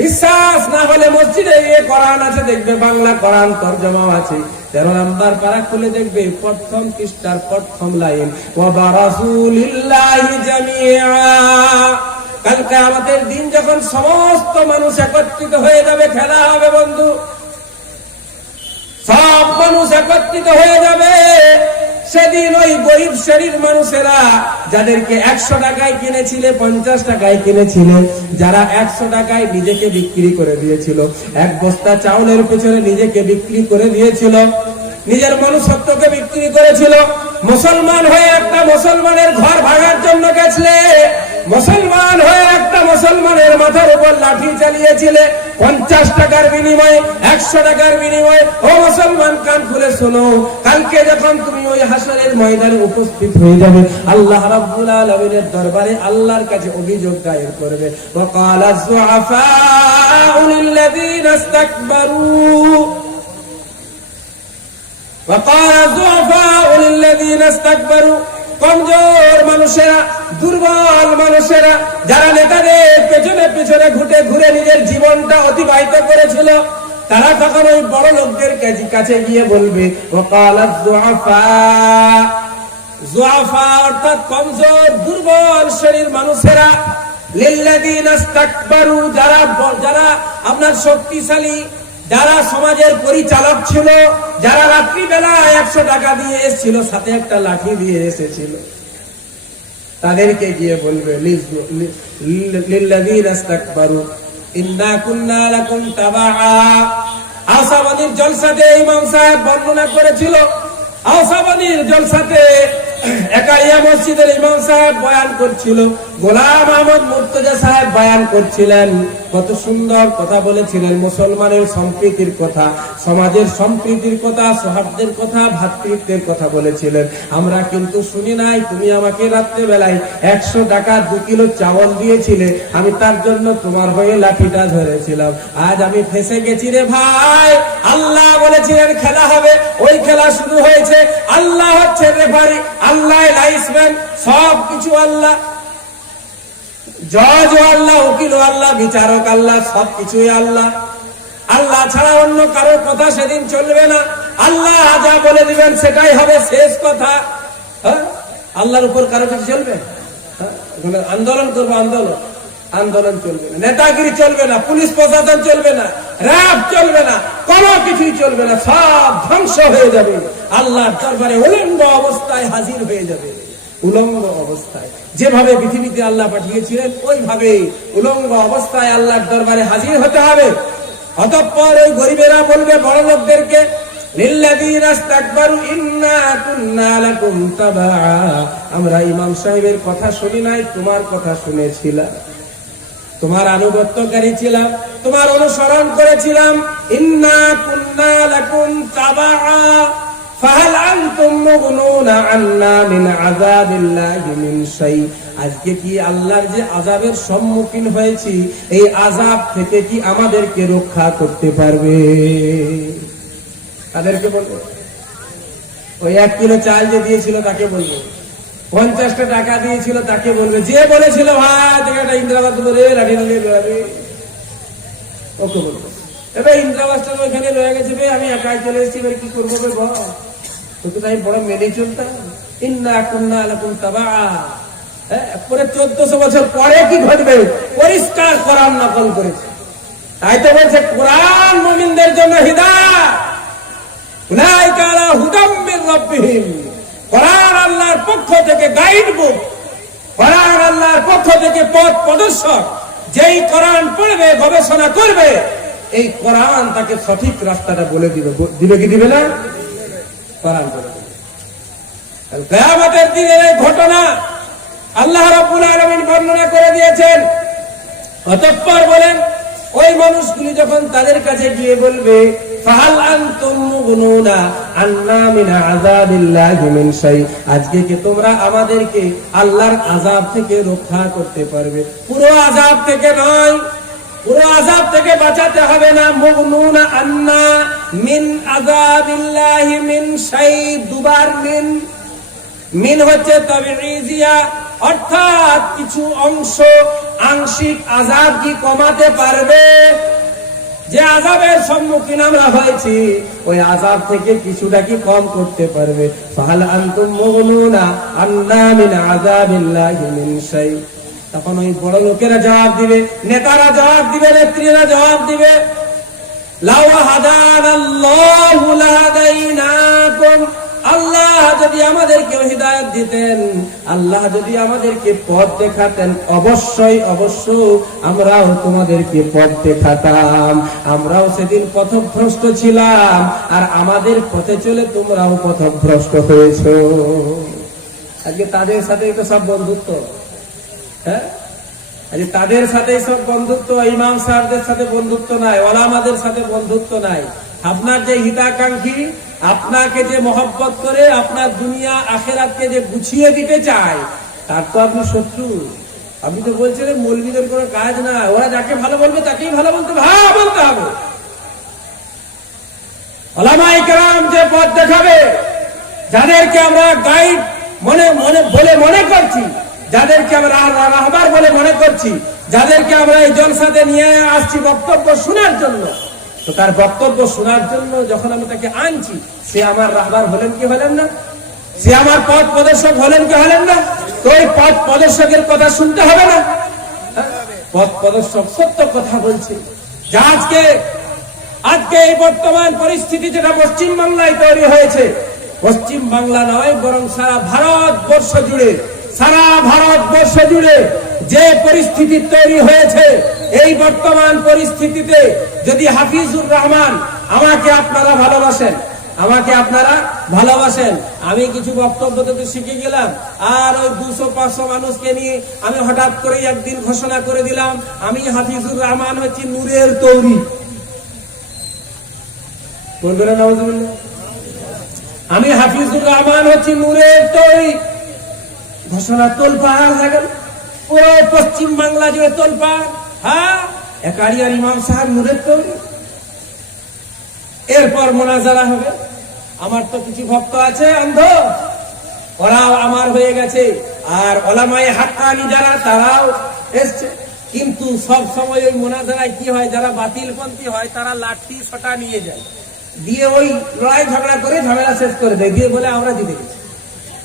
বিশ্বাস না হলে মসজিদে গিয়ে কোরআন আছে দেখবে, বাংলা কোরআন তরজমা আছে, 13 নম্বর পারা খুলে দেখবে, প্রথম পৃষ্ঠার প্রথম লাইন, ওয়া বারাসুলিল্লাহি জামিআ। কাল কিয়ামতের দিন যখন সমস্ত মানুষ একত্রিত হয়ে যাবে, খেলা হবে বন্ধু, সব মানুষ একত্রিত হয়ে যাবে, সেদিন ওই গরিব শ্রেণীর মানুষেরা যাদেরকে 100 টাকায় কিনেছিলে, 50 টাকায় কিনেছিলে, যারা 100 টাকায় নিজেকে বিক্রি করে দিয়েছিল, 1 বস্তা চাউলের পেছনে নিজেকে বিক্রি করে দিয়েছিল, নিজের মনুষ্যত্বকে বিক্রি করেছিল, মুসলমান হয়ে একটা মুসলমানের ঘর ভাঙার জন্য গেছিলে, মুসলমান হয়ে একটা মুসলমানের মাথার উপর লাঠি চালিয়েছিলে, 50 টাকার বিনিময়ে, 100 টাকার বিনিময়ে। ও মুসলমান কান খুলে শোনো, কালকে যখন তুমি ওই হাসরের ময়দানে উপস্থিত হয়ে যাবে, আল্লাহ রাব্বুল আলামিনের দরবারে আল্লাহর কাছে অভিযোগ দায়ের করবে। ওয়াকালা যুআফাউ লিল্লাযীনা ইসতাকবারু, ওয়াকালা যুআফাউ লিল্লাযীনা ইসতাকবারু, কমজোর মানুষেরা, দুর্বল মানুষেরা, যারা নেতাদের পেছনে পেছনে ঘুরে ঘুরে নিজের জীবনটা অতিবাহিত করেছিল, তারা তখন ওই বড় লোকদের কাছে গিয়ে বলবে, ওয়াকালা যুআফা অর্থাৎ কমজোর দুর্বল শরীর মানুষেরা, লিল্লাযীনা ইসতাকবারু, যারা আপনার শক্তিশালী, যারা সমাজের পরিচালক ছিল, যারা রাত্রিবেলা 100 টাকা দিয়ে এসেছিল, সাথে একটা লাঠি দিয়ে এসেছিল, তাদেরকে গিয়ে বলবে, লিল্লাযীনা ইসতাকবারু ইন্না কুন্না লাকুম তাবাআ। আসাবানির জলসাতে ইমাম সাহেব বর্ণনা করেছিল, আসাবানির জলসাতে একারিয়া মসজিদের ইমাম সাহেব বয়ান করছিল, গোলাম আহমদ মুর্তজা সাহেব বয়ান করছিলেন, কত সুন্দর কথা বলেছিলেন, মুসলমানের সম্প্রীতির কথা, সমাজের সম্প্রীতির কথা, সৌহার্দ্যের কথা, ভ্রাতৃত্বের কথা বলেছিলেন। আমরা কিন্তু শুনি নাই। তুমি আমাকে রাত্রেবেলায় 100 টাকা 2 কিলো চাউল দিয়েছিলে, আমি তার জন্য তোমার হয়ে লাঠিটা ধরেছিলাম, আজ আমি ফেসে গেছি রে ভাই। আল্লাহ বলেছিলেন খেলা হবে, ওই খেলা শুরু হয়েছে। আল্লাহ হচ্ছে রেফারি, আল্লাহ লাইসম্যান, সব কিছু আল্লাহ, জজ আল্লাহ, উকিল আল্লাহ, বিচারক আল্লাহ, সবকিছুই আল্লাহ। আল্লাহ ছাড়া অন্য কারোর কথা সেদিন চলবে না। আল্লাহ যা বলে দিবেন সেটাই হবে শেষ কথা। আল্লাহর উপর কারো কিছু চলবে? আন্দোলন করবো, আন্দোলন, আন্দোলন চলবে না, নেতাগিরি চলবে না, পুলিশ প্রশাসন চলবে না, র‍্যাব চলবে না, কোনো কিছুই চলবে না, সব ধ্বংস হয়ে যাবে। আল্লাহর দরবারে উলঙ্গ অবস্থায় হাজির হয়ে যাবে। উলঙ্গ অবস্থায় যেভাবে পৃথিবীতে আল্লাহ পাঠিয়েছিলেন ওইভাবে উলঙ্গ অবস্থায় আল্লাহর দরবারে হাজির হতে হবে। অতঃপর ওই গরিবেরা বলবে বড় লোকদেরকে, লিল্লাযীনা ইসতাকবারু ইন্না কুন্না লাকুম তাবা, আমরা ইমাম সাহেবের কথা শুনি নাই, তোমার কথা শুনেছিলাম, তোমার আনুগত্যকারী ছিলাম, তোমার অনুসরণ করেছিলাম। ইন্না কুন্না লাকুম তাবা ফাহাল আনতুম মুগনুনা আন্না মিন আযাবিল্লাহি মিন শাই, আজকে কি আল্লাহর যে আযাবের সম্মুখীন হয়েছি এই আযাব থেকে কি আমাদেরকে রক্ষা করতে পারবে? তাদেরকে বলবো, ওই 1 কিলো চাল যে দিয়েছিল তাকে বলবো, 50টা টাকা দিয়েছিল তাকে বলবে, যে বলেছিল ভাই তোকে একটা ইন্দিরাবাস বলে লাঠি নিয়ে বেরোবে ওকে বলবো, এবার ইন্দিরাবাসটা ওইখানে রয়ে গেছে, আমি একাই চলে এসেছি, এবার কি করবো বল, তোকে তাই বড় মেনে চলতাম। ইন্না কুন্না লাকুম তাবা, পরে 1400 বছর পরে কি ঘটবে পরিষ্কার কোরআন নকল করেছে। তাই তো বলছে কোরআন মুমিনদের জন্য হিদায়াত, উলাইকা আলা হুদাম মির রাব্বিহিম, কোরআন আল্লাহর পক্ষ থেকে গাইড বুক, কোরআন আল্লাহর পক্ষ থেকে পথ প্রদর্শক। যেই কোরআন পড়বে গবেষণা করবে এই কোরআন তাকে সঠিক রাস্তাটা বলে দিবে, দিবে কি দিবে না? কোরআন বলে দিবে। কিয়ামতের দিনের এই ঘটনা আল্লাহ রাব্বুল আলামিন বর্ণনা করে দিয়েছেন। অতঃপর বলেন ওই মানুষগুলি যখন তাদের কাছে গিয়ে বলবে ফাহাল আনতুম মুগনুনা আন্না মিন আযাবিল্লাহি মিন শাই, আজকে কি তোমরা আমাদেরকে আল্লাহর আযাব থেকে রক্ষা করতে পারবে? পুরো আযাব থেকে নয়, পুরো আযাব থেকে বাঁচাতে হবে না। মুগনুনা আন্না মিন আযাবিল্লাহি মিন শাই, দুবার মিন, মিন হচ্ছে তাবিঈজিয়া, অর্থাৎ কিছু অংশ আংশিক আযাব কি কমাতে পারবে? যে আযাবের সম্মুখীন আমরা হয়েছি ওই আযাব থেকে কিছুটা কি কম করতে পারবে? ফাহাল আনতুম মুগনুনা আন্না মিন আযাবিল্লাহি মিন শাই, তখন ওই বড় লোকেরা জবাব দিবে, নেতারা জবাব দিবে, নেত্রীরা জবাব দিবে, লাউ হাদানাল্লাহু লাহাদাইনাকুম, আল্লাহ যদি আমাদেরকে হিদায়াত দিতেন, আল্লাহ যদি আমাদেরকে পথ দেখাতেন, অবশ্যই অবশ্যই আমরাও তোমাদেরকে পথ দেখাতাম। আমরাও সেদিন পথভ্রষ্ট ছিলাম, আর আমাদের পথে চলে তোমরাও পথভ্রষ্ট হয়েছো। আজকে তাদের সাথে তো সব বন্ধুত্ব, হ্যাঁ, আজকে তাদের সাথে সব বন্ধুত্ব, ইমাম সাহেবদের সাথে বন্ধুত্ব নাই, ওলামাদের সাথে বন্ধুত্ব নাই। আপনার যে হিতাকাঙ্ক্ষী, আপনাকে যে মহব্বত করে, আপনার দুনিয়া আখেরাতকে যে গুছিয়ে দিতে চায়, তার তো আপনি শত্রু। আপনি তো বলছেন মৌলবীদের কোনো কাজ না, ওরা যাকে ভালো বলবে তাকেই ভালো বলতে হবে। ওলামায়ে কেরাম যে পথ দেখাবে, যাদেরকে আমরা গাইড মনে করছি, যাদেরকে আমরা রাহবার বলে মনে করছি, যাদেরকে আমরা এই জলসাতে নিয়ে আসছি বক্তব্য শোনার জন্য, তো তার বক্তব্য শোনার জন্য যখন আমি তাকে আনছি, সে আমার রাহবার হলেন কি হলেন না? সে আমার পথ প্রদর্শক হলেন কি হলেন না? তো এই পথ প্রদর্শকের কথা শুনতে হবে না? পথ প্রদর্শক সত্য কথা বলছে। যা আজকে এই বর্তমান পরিস্থিতি যেটা পশ্চিম বাংলায় তৈরি হয়েছে, পশ্চিম বাংলা নয় বরং সারা ভারতবর্ষ জুড়ে যে পরিস্থিতি তৈরি হয়েছে, এই বর্তমান পরিস্থিতিতে যদি হাফিজুর রহমান আমাকে আপনারা ভালোবাসেন, আমি কিছু বক্তব্য তো শিখে গেলাম, আর ওই 200-500 মানুষকে নিয়ে আমি হঠাৎ করে একদিন ঘোষণা করে দিলাম আমি হাফিজুর রহমান হচ্ছি নূরের তৈরি, বলবেন না নাউজুবিল্লাহ? আমি হাফিজুর রহমান হচ্ছি নূরের তৈরি, ঘোষণা তোলপাড় হয়ে গেল, পুরো পশ্চিম বাংলা জুড়ে তোলপাড়। হ্যাঁ, একারিয়ার ইমাম সাহেব নূরের তৈরি। এরপর মোনাজারা হবে। আমার তো কিছু ভক্ত আছে অন্ধ, ওরাও আমার হয়ে গেছে, আর ওলামায়ে হাক্কানি যারা তারাও এসছে। কিন্তু সব সময় ওই মোনাজারায় কি হয়, যারা বাতিলপন্থী হয় তারা লাঠি ছটা নিয়ে যায়, দিয়ে ওই লড়াই ঝগড়া করে ঝামেলা শেষ করে দেয়, দিয়ে বলে আমরা জিতে গেছি।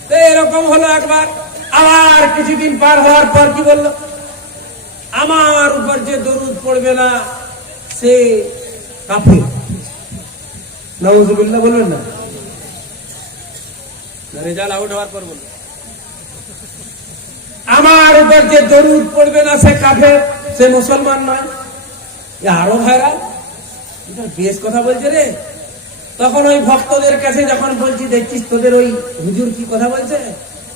তো এরকম হলো একবার। আবার কিছুদিন পার হওয়ার পর কি বললো, আমার উপর যে দরুদ পড়বে না সে কাফির। নাউযুবিল্লাহ বলবেন না? রেজাল্ট আউট হওয়ার পর বলুন, আমার উপর যে দরুদ পড়বে না সে কাফের, সে মুসলমান নয়। আরো ভাইরা বেশ কথা বলছে রে। তখন ওই ভক্তদের কাছে যখন বলছি, দেখছিস তোদের ওই হুজুর কি কথা বলছে,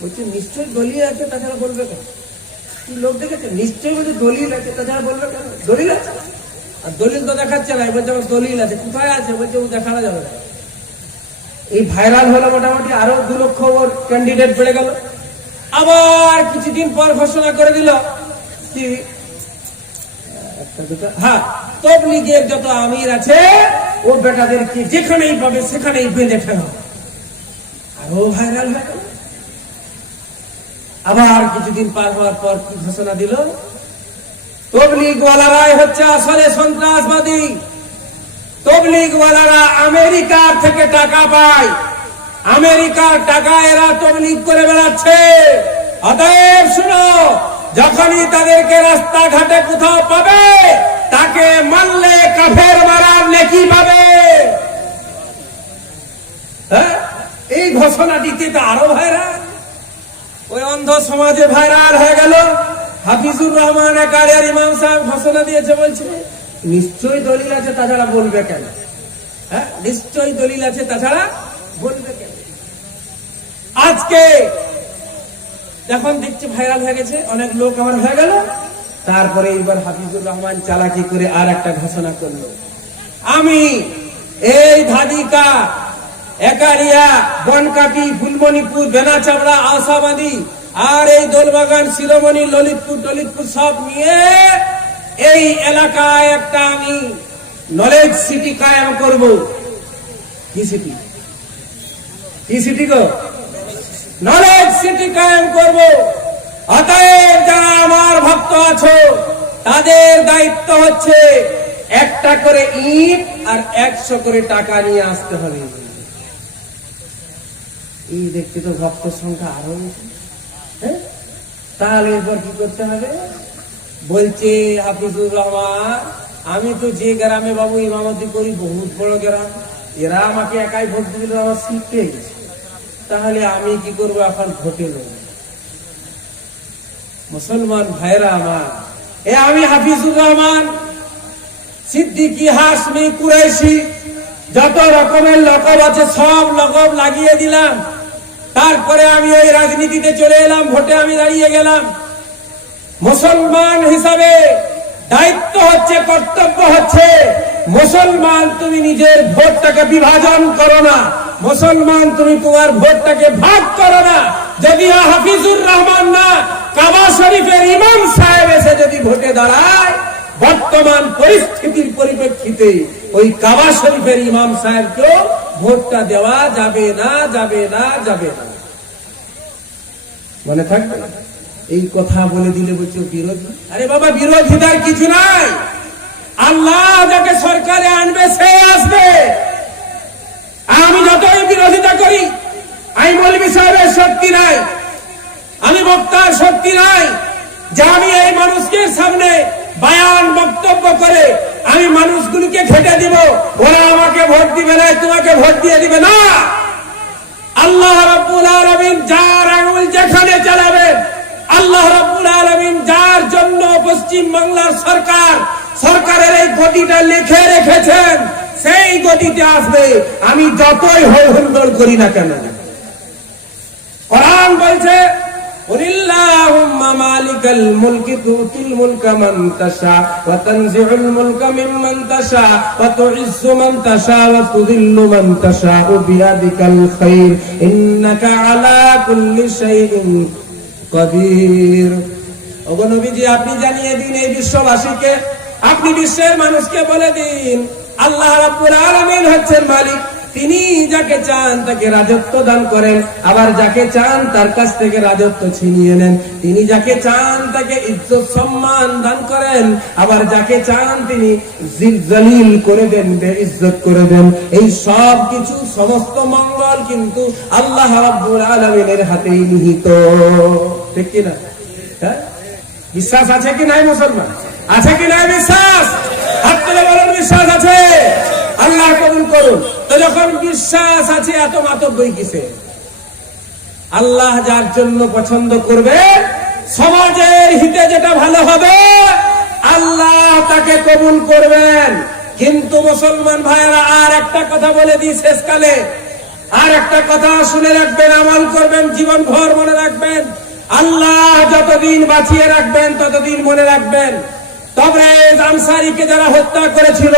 বলছে নিশ্চয়ই দলিল আছে তাছাড়া বলবে কেন? কি লোক দেখেছে? নিশ্চয়ই বলছে দলিল আছে তাছাড়া বলবে কেন? দলিল আছে, আর দলিল তো দেখাচ্ছে না। বলছে আমার দলিল আছে। কোথায় আছে? বলছে ও দেখানো যাবে না। এই ভাইরাল হলো, মোটামুটি আরো 2 লক্ষ ওর ক্যান্ডিডেট বেড়ে গেল। আবার কিছুদিন পর ঘোষণা করে দিল কি হ্যাঁ, তবলিগের যত আমির আছে ও বেটাদেরকে যেখানেই পাবে সেখানেই বেঁধে ফেলো। আরো ভাইরাল হয়ে গেল। আবার কিছুদিন পার হওয়ার পর কি ঘোষণা দিল, তবলিগ ওয়ালারাই হচ্ছে আসলে সন্ত্রাসবাদী, তবলিগ ওয়ালারা আমেরিকার থেকে টাকা পায়, আমেরিকার টাকা এরা তবলিগ করে বেড়াচ্ছে। অতএব শুনো, যখনই তাদেরকে রাস্তাঘাটে কোথাও পাবে তাকে মারলে কাফের মারার নেকি পাবে। হ্যাঁ, এই ঘোষণা দিতে তো আরো ভাইরাল। ওই অন্ধ সমাজে ভাইরাল হয়ে গেল। হাফিজুর রহমান একাডের ইমাম সাহেব ঘোষণা দিয়েছে, বলছে নিশ্চয়ই দলিল আছে তাছাড়া বলবে কেন? হ্যাঁ, নিশ্চয়ই দলিল আছে তাছাড়া বলবে কেন? আজকে যখন দেখছি ভাইরাল হয়ে গেছে, অনেক লোক আমার হয়ে গেল, তারপরে এইবার হাফিজুর রহমান চালাকি করে আর একটা ঘোষণা করলো, আমি এই ধাদিকা, একারিয়া, বনকাটি, ফুলমণিপুর, বেনাচাবড়া, আশাবাদী আর এই দোলবাগান, শিরোমণি, ললিতপুর সব নিয়ে এই এলাকায় একটা আমি নলেজ সিটি কায়েম করব। কি সিটি? কি সিটি গো? নলেজ সিটি কায়েম করব। অতএব যারা আমার ভক্ত আছো তাদের দায়িত্ব হচ্ছে একটা করে ইট আর 100 করে টাকা নিয়ে আসতে হবে। এই দেখতে তো ভক্তের সংখ্যা আরো বেশি। হ্যাঁ, তাহলে এরপর কি করতে হবে? বলছে হাফিজুর রহমান, আমি তো যে গ্রামে বাবু ইমামতি করি বহুত বড় গ্রাম, এরা আমাকে একাই ভোট দিল, আমার সিট পেয়ে গেছে, তাহলে আমি কি করবো? এখন ভোটে নেব। মুসলমান ভাইরা আমার, আমি হাফিজুর রহমান সিদ্দিকী, হাশমি, কুরাইশি যত রকমের লকব আছে সব লকব লাগিয়ে দিলাম। তারপরে আমি ওই রাজনীতিতে চলে এলাম, ভোটে আমি দাঁড়িয়ে গেলাম। মুসলমান হিসাবে দায়িত্ব হচ্ছে, কর্তব্য হচ্ছে, মুসলমান তুমি নিজের ভোটটাকে বিভাজন করো না, মুসলমান তুমি তোমার ভোটটাকে ভাগ করো না। যদিও হাফিজুর রহমান না, কাবা শরীফের ইমাম সাহেব এসে যদি ভোটে দাঁড়ায়, বর্তমান পরিস্থিতির পরিপ্রেক্ষিতে ওই কাবা শরীফের ইমাম সাহেবকেও ভোটটা দেওয়া যাবে না, যাবে না, যাবে না। মনে থাকবে? এই কথা বলে দিলে বলছো বিরোধী। আরে বাবা, বিরোধিতার কিছু নাই। আল্লাহ যাকে সরকারে আনবে সে আসবে। আমি যতই বিরোধিতা করি, আমি মৌলভী সাহেবের শক্তি নাই, আমি বক্তার শক্তি নাই যে আমি এই মানুষকে সামনে বায়ান বক্তব্য করে আমি মানুষগুলিকে খেটে দিব, ওরা আমাকে ভোট দিবে না, তোমাকে ভোট দিয়ে দিবে না। আল্লাহ রাব্বুল আলামিন যার আঙুল যেখানে চালাবেন, আল্লাহ রাব্বুল আলামিন যার জন্য পশ্চিম বাংলার সরকারের এই গতিটা লিখে রেখেছেন, সেই গতিতে আসবে। আমি যতই হৈ হুল্লোড় করি না কেন। কোরআন বলছে, কুলিল্লাহুম্মা মালিকাল মুলকি তুতিল মুলকা মান তাশা ওয়া তানজিউল মুলকা মিম্মান তাশা ওয়া তুইজ্জু মান তাশা ওয়া তুযিল্লু মান তাশা বিয়াদিকাল খায়র ইন্নাকা আলা কুল্লি শাইইন কাদির। ওগো নবীজি, আপনি জানিয়ে দিন এই বিশ্ববাসীকে, আপনি বিশ্বের মানুষকে বলে দিন, আল্লাহ রাব্বুল আলামিন হচ্ছেন মালিক। তিনি যাকে চান তাকে রাজত্ব দান করেন, আবার যাকে চান তার কাছ থেকে রাজত্ব ছিনিয়ে নেন। তিনি যাকে চান তাকে ইজ্জত সম্মান দান করেন, আবার যাকে চান তিনি জলিল করে দেন, বেইজ্জত করে দেন। এই সব কিছু, সমস্ত মঙ্গল কিন্তু আল্লাহ রাব্বুল আলামিনের হাতেই নিহিত। ঠিক কি না? হ্যাঁ, বিশ্বাস আছে কি নাই মুসলমান? আছে কি নাই বিশ্বাস? হাত তুলে বলুন বিশ্বাস আছে। আল্লাহ কবুল করুন। তো যখন বিশ্বাস আছে এত মাতব্বই কিসে? আল্লাহ যার জন্য পছন্দ করবে, সমাজের হিতে যেটা ভালো হবে, আল্লাহ তাকে কবুল করবেন। কিন্তু মুসলমান ভাইয়েরা আর একটা কথা বলে দিই শেষকালে, আর একটা কথা শুনে রাখবেন, আমল করবেন, জীবন ভর মনে রাখবেন। আল্লাহ যতদিন বাঁচিয়ে রাখবেন ততদিন মনে রাখবেন, তবরেজ আনসারীকে যারা হত্যা করেছিল,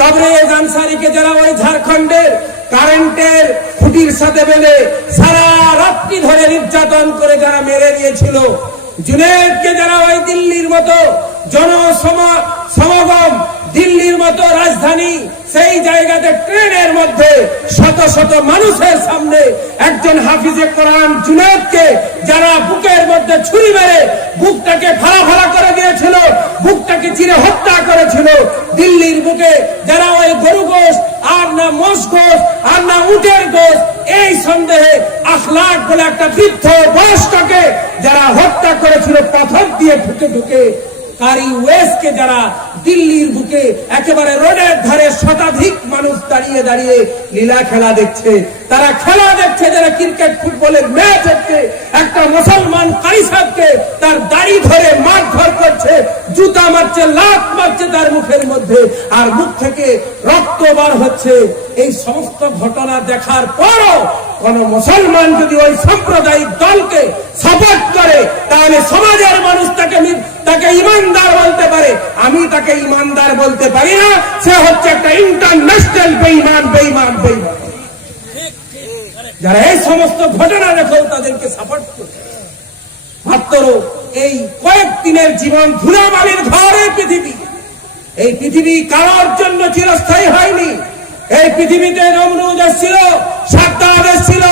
তবরেজ আনসারীকে যারা ওই ঝাড়খণ্ডের কারেন্টের খুঁটির সাথে বেঁধে সারা রাত্রি ধরে নির্যাতন করে যারা মেরে দিয়েছিল, জুনেদকে যারা ওই দিল্লির মতো জনসমাগম, দিল্লির মতো রাজধানী, সেই জায়গাতে ট্রেনের মধ্যে শত শত মানুষের সামনে একজন হাফিজে কোরআন জুনেদকে যারা বুকের মধ্যে ছুরি মেরে বুকটাকে ফাড়া ফাড়া করে দিয়েছিল, বুকটাকে চিরে হত্যা করেছিল, দিল্লির বুকে যারা ওই গরু গোশ আর না মোষ গোশ আর না উটের গোশ, এই সন্দেহে আখলাক বলে একটা বৃদ্ধ বয়স্ককে যারা হত্যা করেছিল পাথর দিয়ে ঢুকে ঢুকে, কারি ওয়েস্টকে যারা দিল্লির বুকে একেবারে রোডের ধারে শতাধিক মানুষ দাঁড়িয়ে দাঁড়িয়ে লীলা খেলা দেখছে, তারা খেলা দেখছে, যারা ক্রিকেট ফুটবলের ম্যাচ হচ্ছে, একটা মুসলমান কারি সাহেবকে তার দাড়ি ধরে মারধর করছে, জুতা মারছে, লাত মারছে তার মুখের মধ্যে, আর মুখ থেকে রক্ত বার হচ্ছে। এই সমস্ত ঘটনা দেখার পরও কোন মুসলমান যদি ওই সাম্প্রদায়িক দলকে সাপোর্ট করে, তাহলে সমাজের মানুষ তাকে ইমানদার বলতে পারে। আমি তাকে ইমানদার বলতে পারি না, সে হচ্ছে একটা ইন্টারন্যাশনাল বেঈমান। যারা এই সমস্ত ঘটনা দেখো তাদেরকে সাপোর্ট করে, মাত্র এই কয়েকদিনের জীবন ধুলাবালির ঘরে পৃথিবী। এই পৃথিবী কারোর জন্য চিরস্থায়ী হয়নি। এই পৃথিবীতে নমরুদ এসেছিল, সাদ্দাত এসেছিল,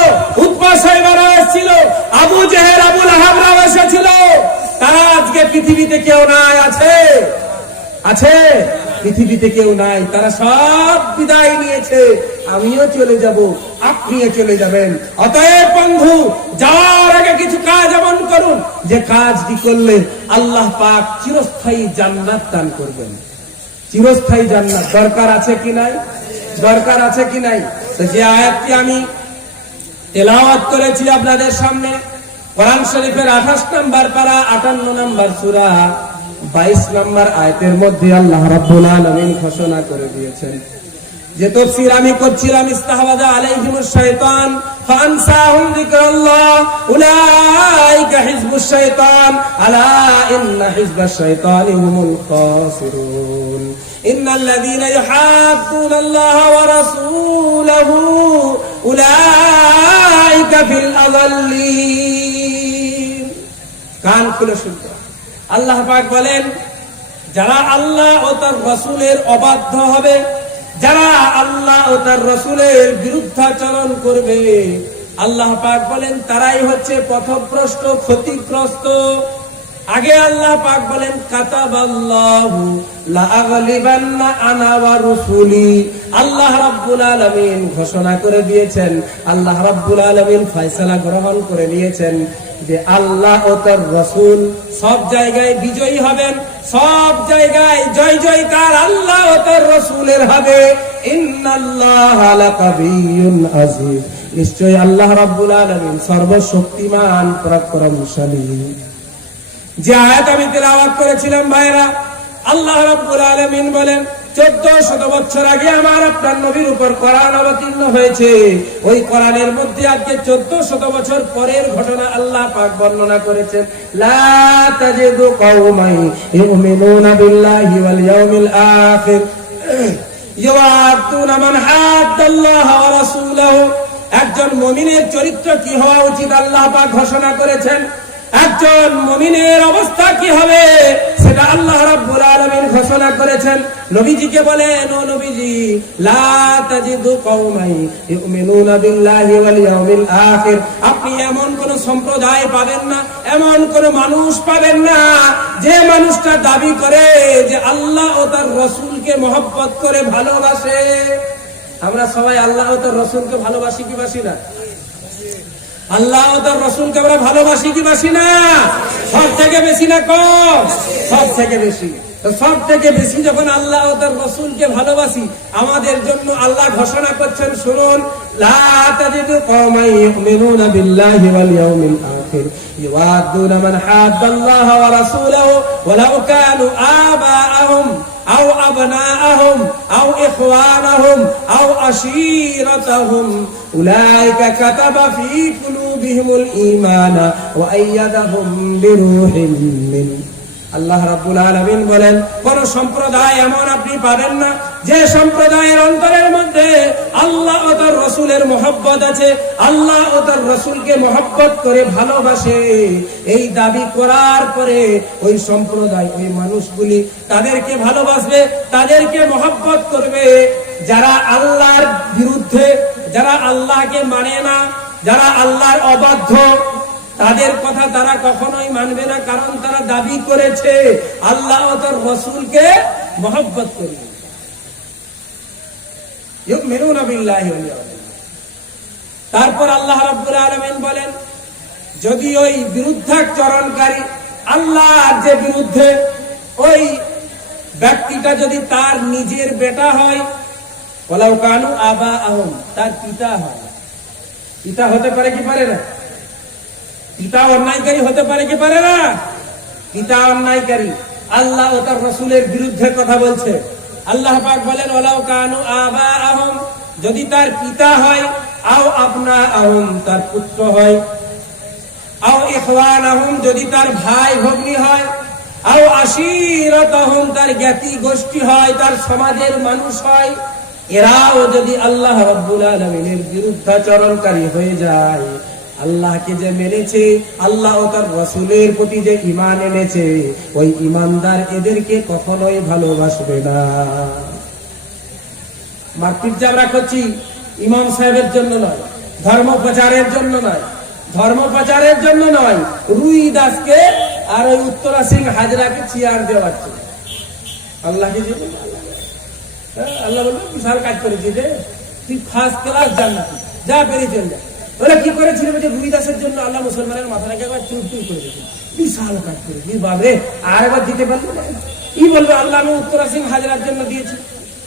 উতবা সাইবারা এসেছিল, আবু জেহেল, আবু লাহাবরাও এসেছিল। তারা আজকে পৃথিবীতে কেউ নাই। আছে পৃথিবীতে কেউ নাই, তারা সব বিদায় নিয়েছে। আমিও চলে যাব, আপনিও চলে যাবেন। অতএব বন্ধু, যাওয়ার আগে কিছু কাজ এমন করুন যে কাজটি করলে আল্লাহ পাক চিরস্থায়ী জান্নাত দান করবেন। চিরস্থায়ী জান্নাত দরকার আছে কি নাই? দরকার আছে কি নাই? তো যে আয়াতটি আমি তেলাওয়াত করেছি আপনাদের সামনে, কোরআন শরীফের 28 নম্বর পারা 58 নম্বর সূরা 22 নম্বর আয়াতের মধ্যে আল্লাহ রাব্বুল আলামিন ঘোষণা করে দিয়েছেন যে তাফসীর আমি করছিলাম, ইস্তাহওয়াযা আলাইহিমুশ শাইতান ফাআনসাহুম যিকরাল্লাহ উলাইকা হিজবুশ শাইতান আলা ইন্না হিজবাশ শাইতানি হুমুল খাসিরুন ইন্নাল্লাযীনা ইউহাদ্দুনাল্লাহা ওয়া রাসূলাহু উলাইকা ফিল আযাল্লিন। কান খুলে শুনতে, আল্লাহ পাক বলেন, যারা আল্লাহ ও তার রাসূলের অবাধ্য হবে, যারা আল্লাহ ও তার রাসূলের বিরুদ্ধাচরণ করবে, আল্লাহ পাক বলেন তারাই হচ্ছে পথভ্রষ্ট, ক্ষতিগ্রস্ত। আগে আল্লাহ পাক বলেন কাতাবাল্লাহু লা আগলিবান্না আনা ওয়া রাসূলি। আল্লাহ রাব্বুল আলামিন ঘোষণা করে দিয়েছেন, আল্লাহ রাব্বুল আলামিন ফয়সালা গ্রহণ করে নিয়েছেন যে আল্লাহ ও তার রাসূল সব জায়গায় বিজয়ী হবেন, সব জায়গায় জয় জয়কার আল্লাহ ও তার রাসূলের হবে। ইন্নাল্লাহা লাকাবিয়্যুন আযীজ, নিশ্চয় আল্লাহ রাব্বুল আলামিন সর্বশক্তিমান পরাক্রমশালী। যে আয়াত আমি তেলাওয়াত করেছিলাম ভাইরা, আল্লাহ রাব্বুল আলামিন বলেন 1400 বছর আগে আমার আপনার নবীর উপর কোরআন অবতীর্ণ হয়েছে। ওই কোরআনের মধ্যে আজকে 1400 বছর পরের ঘটনা আল্লাহ পাক বর্ণনা করেছেন। লা তাজিদু কওমান ইউমিনুনা বিল্লাহি ওয়াল ইয়াউমিল আখির ইউআদ্দুনা মান হাদ্দাল্লাহ ওয়া রাসূলাহু। একজন মুমিনের চরিত্র কি হওয়া উচিত আল্লাহ পাক ঘোষণা করেছেন। একজন মুমিনের অবস্থা কি হবে সেটা আল্লাহ রাব্বুল আলামিন ঘোষণা করেছেন। নবীজিকে বলেন, ও নবীজি, লা তাজিদু কওমান ইউমিনুনা বিল্লাহি ওয়াল ইয়াউমিল আখির, আপনি এমন কোন সম্প্রদায় পাবেন না, এমন কোন মানুষ পাবেন না যে মানুষটা দাবি করে যে আল্লাহ ও তার রাসূলকে মহব্বত করে ভালোবাসে। আমরা সবাই আল্লাহ ও তার রাসূলকে ভালোবাসি কি বাসি না? আল্লাহ ও তার রাসূলকে আমরা ভালোবাসি কি বাসি না? সব থেকে বেশি না কম? সব থেকে বেশি। সব থেকে বেশি যখন আল্লাহ ও তার রাসূলকে ভালোবাসি, আমাদের জন্য আল্লাহ ঘোষণা করছেন, শুনুন, লা তাজিদু কওমান ইউমিনুনা বিল্লাহি ওয়াল ইয়াউমিল আখির ইউআদুনা মান হাদ্দাল্লাহ ওয়া রাসূলাহু ওয়ালাউ কানু আবাআহুম أو أبناءهم أو إخوانهم أو عشيرتهم أولئك كتب في قلوبهم الإيمان وأيدهم بروح منه। আল্লাহ রাব্বুল আলামিন বলেন, কোন সম্প্রদায় এমন আপনি পাবেন না যে সম্প্রদায়ের অন্তরের মধ্যে আল্লাহ ও তার রাসূলের মহব্বত আছে, আল্লাহ ও তার রাসূলকে মহব্বত করে ভালোবাসে। এই দাবি করার পরে ওই সম্প্রদায়, ওই মানুষগুলি তাদেরকে ভালোবাসবে, তাদেরকে মহব্বত করবে যারা আল্লাহর বিরুদ্ধে, যারা আল্লাহকে মানে না, যারা আল্লাহর অবাধ্য, তাদের কথা তারা কখনোই মানবে না, কারণ তারা দাবি করেছে আল্লাহ ও তার রাসূলকে মহব্বত করবে। ইউমিনুনা বিল্লাহি ওয়াল ইয়াউমিল আখির। তারপর আল্লাহ রাব্বুল আলামিন বলেন, যদি ওই বিরুদ্ধাচরণকারী, আল্লাহর যে বিরুদ্ধে, ওই ব্যক্তিটা যদি তার নিজের বেটা হয়, ওয়ালাউ কানু আবাআহুম, তার পিতা হয়। পিতা হতে পারে কি পারে না? পিতা অন্যায়কারী হতে পারে কি পারে না? পিতা অন্যায়কারী, আল্লাহ ও তার রাসূলের বিরুদ্ধে কথা বলছে। আল্লাহ পাক বলেন, ওয়ালাউ কানু আবাআহুম, যদি তার পিতা হয়, আও আবনাআহুম, তার পুত্র হয়, আও ইখওয়ানাহুম, যদি তার ভাই ভগ্নী হয়, আও আশীরাতাহুম, তার জ্ঞাতি গোষ্ঠী হয়, তার সমাজের মানুষ হয়, এরাও যদি আল্লাহ রাব্বুল আলামিনের বিরুদ্ধাচরণকারী হয়ে যায়, আল্লাহকে যে মেনেছে, আল্লাহ ও তার রাসূলের প্রতি যে ঈমান এনেছে, ওই ঈমানদার এদেরকে কখনোই ভালোবাসবে না। মারপিট যে আমরা করছি, ইমাম সাহেবের জন্য নয়, ধর্ম প্রচারের জন্য নয়, ধর্ম প্রচারের জন্য নয়, রুই দাসকে আর ওই উত্তরা সিং হাজরাকে চেয়ার দেওয়াচ্ছে। আল্লাহকে যে আল্লাহ বলবে, বিশাল কাজ করেছি রে, তুই ফার্স্ট ক্লাস জান্নাতি, যা বেরিয়ে চল যা। ওরা কি করেছিল? রুই দাসের জন্য আল্লাহ মুসলমানের মাথাটাকে একবার চুর চুর করে দিয়েছিল। বিশাল কাজ করেছি বাবরে, আর একবার দিতে পারলো না। কি বলবে? আল্লাহ আমি উত্তরা সিং হাজরার জন্য দিয়েছি,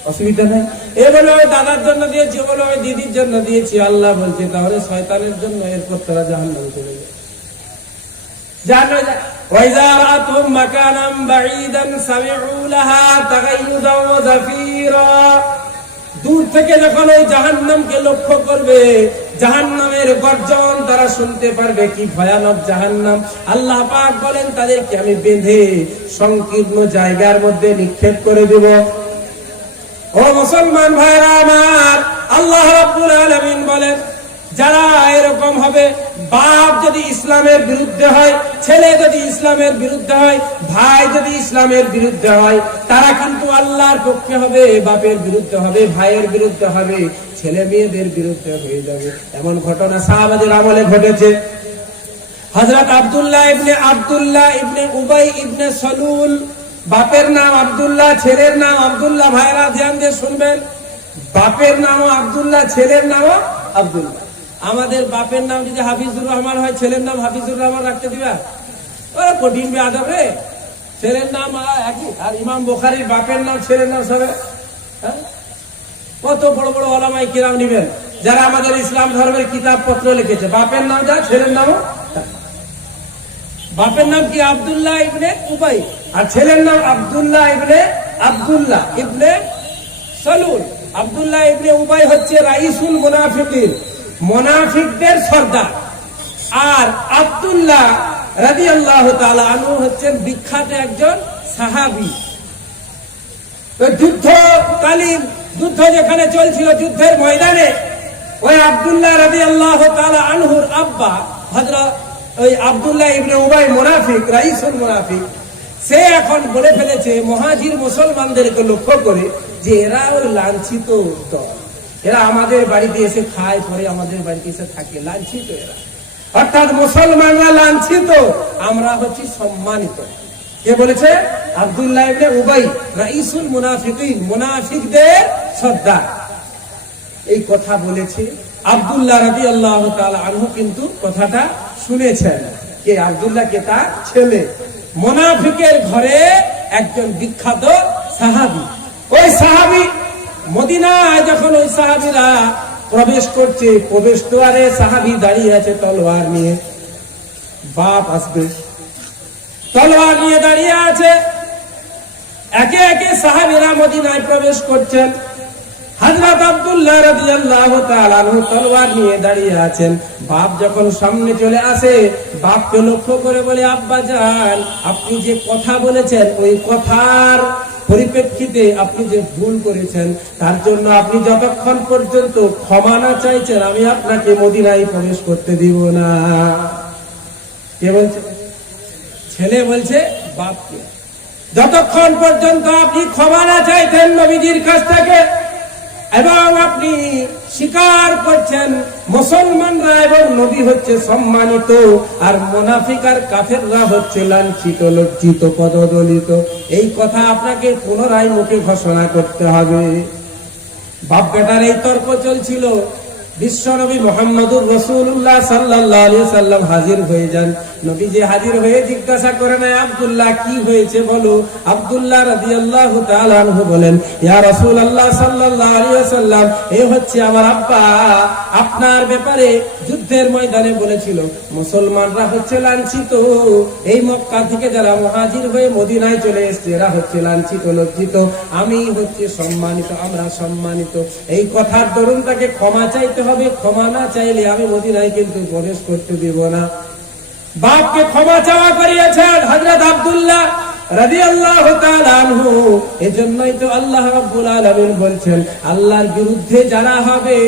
অসুবিধা নাই। এ বলে ওই দাদার জন্য দিয়েছি, ও বলে ওই দিদির জন্য দিয়েছি। আল্লাহ বলছে, তাহলে শয়তানের জন্য, এরপর তোরা জাহান্নামে চলে যাবে। وإذا رأتهم مكانا بعيدا سمعوا لها تغيظا وزفيرا। দূর থেকে যখন ওই জাহান্নামকে লক্ষ্য করবে, জাহান্নামের গর্জন তারা শুনতে পারবে। কি ভয়ানক জাহান্নাম! আল্লাহ পাক বলেন, তাদেরকে আমি বেঁধে সংকীর্ণ জায়গার মধ্যে নিক্ষেপ করে দেব। ও মুসলমান ভাইরা আমার, আল্লাহ রাব্বুল আলামিন বলেন, যারা এরকম হবে, বাপ যদি ইসলামের বিরুদ্ধে হয়, ছেলে যদি ইসলামের বিরুদ্ধে হয়, ভাই যদি ইসলামের বিরুদ্ধে হয়, তারা কিন্তু আল্লাহর পক্ষে হবে, বাপের বিরুদ্ধে হবে, ভাইয়ের বিরুদ্ধে হবে, ছেলে মেয়েদের বিরুদ্ধে হয়ে যাবে। এমন ঘটনা সাহাবাদের আমলে ঘটেছে। হযরত আব্দুল্লাহ ইবনে উবাই ইবনে সালুল, বাপের নাম আব্দুল্লাহ, ছেলের নাম আব্দুল্লাহ। ভাইরা ধ্যান দিয়ে শুনবেন, বাপের নামও আব্দুল্লাহ, ছেলের নামও আব্দুল্লাহ। আমাদের বাপের নাম যদি হাফিজুর রহমান হয়, ছেলের নাম হাফিজুর রহমান রাখতে দিবা? ওরা কঠিন বেয়াদব রে। ছেলের নাম একই। আর ইমাম বুখারীর বাপের নাম, ছেলের নাম সবে। কত বড় বড় ওলামায়ে কিরাম নিবেন, যারা আমাদের ইসলাম ধর্মের কিতাব পত্র লিখেছে, বাপের নাম যা, ছেলের নামও। বাপের নাম কি? আব্দুল্লাহ ইবনে উবাই, আর ছেলের নাম আব্দুল্লাহ ইবনে সালুল। আব্দুল্লাহ ইবনে উবাই হচ্ছে রাইসুল মুনাফিকিন, মুনাফিকদের সর্দার। আর আব্দুল্লাহ রাদিয়াল্লাহু তাআলা আনহু হচ্ছেন বিখ্যাত একজন সাহাবী। যুদ্ধকালীন, যুদ্ধ যেখানে চলছিল, যুদ্ধের ময়দানে ওই আব্দুল্লাহ রাদিয়াল্লাহু তাআলা আনহুর আব্বা হযরত ওই আব্দুল্লাহ ইবনে উবাই মুনাফিক, রাইসুল মুনাফিক, সে এখন বলে ফেলেছে মুহাজির মুসলমানদেরকে লক্ষ্য করে যে এরা ওই লাঞ্ছিত দল, এরা আমাদের বাড়িতে এসে খায়, পরে আমাদের বাড়িতে এসে থাকে, লাঞ্ছিত এরা। অর্থাৎ মুসলমানরা লাঞ্ছিত, আমরা হচ্ছি সম্মানিত। কে বলেছে? আব্দুল্লাহ ইবনে উবাই, রাইসুল মুনাফিকিন, মুনাফিকদের সর্দার। এই কথা বলেছে আব্দুল্লাহ রাদিয়াল্লাহু তাআলা আনহু কিন্তু কথাটা শুনেছেন। কে? আব্দুল্লাহ কে? তার ছেলে। মুনাফিকের ঘরে একজন বিখ্যাত সাহাবী। ওই সাহাবী মদিনায় যখন ওই সাহাবীরা প্রবেশ করছে, প্রবেশ দ্বারে সাহাবী দাঁড়িয়ে আছে তলোয়ার নিয়ে। বাপ আসবে, তলোয়ার নিয়ে দাঁড়িয়ে আছে। একে একে সাহাবীরা মদিনায় প্রবেশ করছেন। হযরত আব্দুল্লাহ রাদিয়াল্লাহু তাআলা আনহু তলোয়ার নিয়ে দাঁড়িয়ে আছেন। বাপ যখন সামনে চলে আসে, বাপকে লক্ষ্য করে বলে, আব্বা জান, আপনি যে কথা বলেছেন ওই কথার পরিপ্রেক্ষিতে আপনি যে ভুল করেছেন, তার জন্য আপনি যতক্ষণ পর্যন্ত ক্ষমা না চাইছেন আমি আপনাকে মদিনায় প্রবেশ করতে দিব না। কে বলছে? ছেলে বলছে বাপকে। যতক্ষণ পর্যন্ত আপনি ক্ষমা না চাইতেন নবীজির কাছ থেকে, এবং আপনি স্বীকার করছেন মুসলমানরা এবং নবী হচ্ছে সম্মানিত, আর মুনাফিক আর কাফেররা হচ্ছে লাঞ্ছিত, লজ্জিত, পদদলিত, এই কথা আপনাকে পুনরায় মুখে ঘোষণা করতে হবে। বাপ বেটার এই তর্ক চলছিল। বিশ্বনবী মুহাম্মদুর রাসূলুল্লাহ সাল্লাল্লাহু আলাইহি সাল্লাম হাজির হয়ে যান। নবীজি হাজির হয়ে জিজ্ঞাসা করেন, আব্দুল্লাহ কি হয়েছে বলো। আব্দুল্লাহ রাদিয়াল্লাহু তাআলা আনহু বলেন, ইয়া রাসূলুল্লাহ সাল্লাল্লাহু আলাইহি সাল্লাম, এই হচ্ছে আমার আব্বা আপনার ব্যাপারে যুদ্ধের ময়দানে বলেছিল মুসলমানরা হচ্ছে লাঞ্ছিত, এই মক্কা থেকে যারা মুহাজির হয়ে মদিনায় চলে এসেছে এরা হচ্ছে লাঞ্ছিত, লজ্জিত, আমি হচ্ছে সম্মানিত, আমরা সম্মানিত। এই কথার দরুন তাকে ক্ষমা চাইতে হবে, ক্ষমা না চাইলে আমি মদিনায় কিন্তু প্রবেশ করতে দিব না। বাপকে ক্ষমা চাওয়া করিয়েছেন হযরত আব্দুল্লাহ রাদিয়াল্লাহু তাআলা আনহু। এজন্যই তো আল্লাহ রাব্বুল আলামিন বলছেন, আল্লাহর বিরুদ্ধে যারা হবে,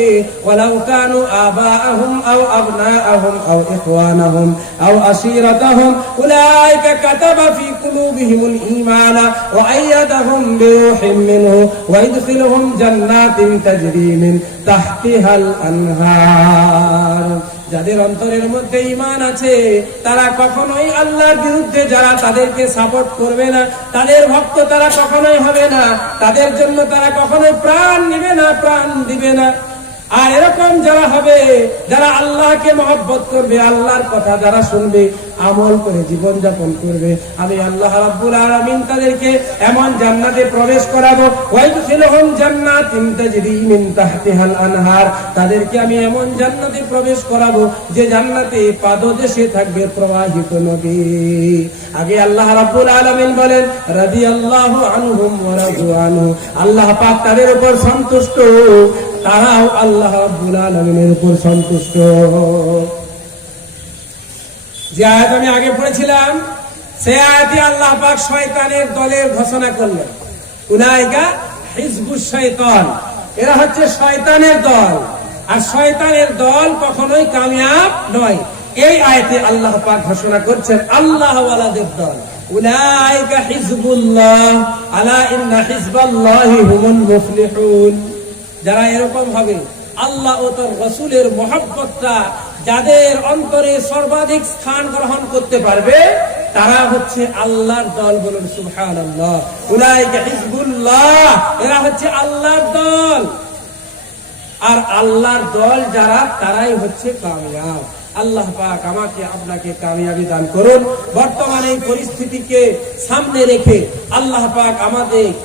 ওয়ালাউ কানু আবাআহুম আও আবনাআহুম আও ইখওয়ানাহুম আও আশীরাতাহুম উলাইকা কাতাবা ফি কুলুবিহিমুল ঈমানা ওয়া আইয়াদাহুম বিরূহিম মিনহু ওয়া ইদখিলুহুম জান্নাতিন তাজরি মিন তাহতিহাল আনহার। যাদের অন্তরের মধ্যে ঈমান আছে তারা কখনোই আল্লাহর বিরুদ্ধে যারা তাদেরকে সাপোর্ট করবে না, তাদের ভক্ত তারা কখনোই হবে না, তাদের জন্য তারা কখনোই প্রাণ নেবে না, প্রাণ দিবে না। আর এরকম যারা হবে, যারা আল্লাহকে মহব্বত করবে, আল্লাহর কথা যারা শুনবে, আমল করে জীবন যাপন করবে, আমি আল্লাহ রাব্বুল আলামিন তাদেরকে এমন জান্নাতে প্রবেশ করাবো, ওয়াইদখিলুহুম জান্নাতিন তাজরি মিন তাহতিহাল আনহার, তাদেরকে আমি এমন জান্নাতে প্রবেশ করাবো যে জান্নাতে পাদদেশে থাকবে প্রবাহিত নদী। আগে আল্লাহ রাব্বুল আলামিন বলেন, রাদিয়াল্লাহু আনহুম ওয়া রাদু আনহু, আল্লাহ পাক তাদের উপর সন্তুষ্ট, তারাও আল্লাহ রাব্বুল আলামিনের উপর সন্তুষ্ট। যে আয়াত আমি আগে পড়েছিলাম সেই আয়াতে আল্লাহ পাক শয়তানের দলের ঘোষণা করলেন, উলাইকা হিজবুশ শাইতান, এরা হচ্ছে শয়তানের দল, আর শয়তানের দল কখনোই কামিয়াব নয়। এই আয়াতে আল্লাহ পাক ঘোষণা করছেন আল্লাহ ওয়ালাদের দল, উলাইকা হিজবুল্লাহ আলা ইন্না হিজবাল্লাহি হুমুল মুফলিহুন। যারা এরকম হবে, আল্লাহ ও তার রাসূলের মহব্বতটা যাদের অন্তরে সর্বাধিক স্থান গ্রহণ করতে পারবে, তারা হচ্ছে আল্লাহর দল। বলুন সুবহানাল্লাহ। উলাইকা হিজবুল্লাহ, এরা হচ্ছে আল্লাহর দল। আর আল্লাহর দল যারা, তারাই হচ্ছে কামিয়াব। আল্লাহ পাক আমাকে আপনাকে কামিয়াবি দান করুন। বর্তমানে এই পরিস্থিতিকে সামনে রেখে আল্লাহ পাক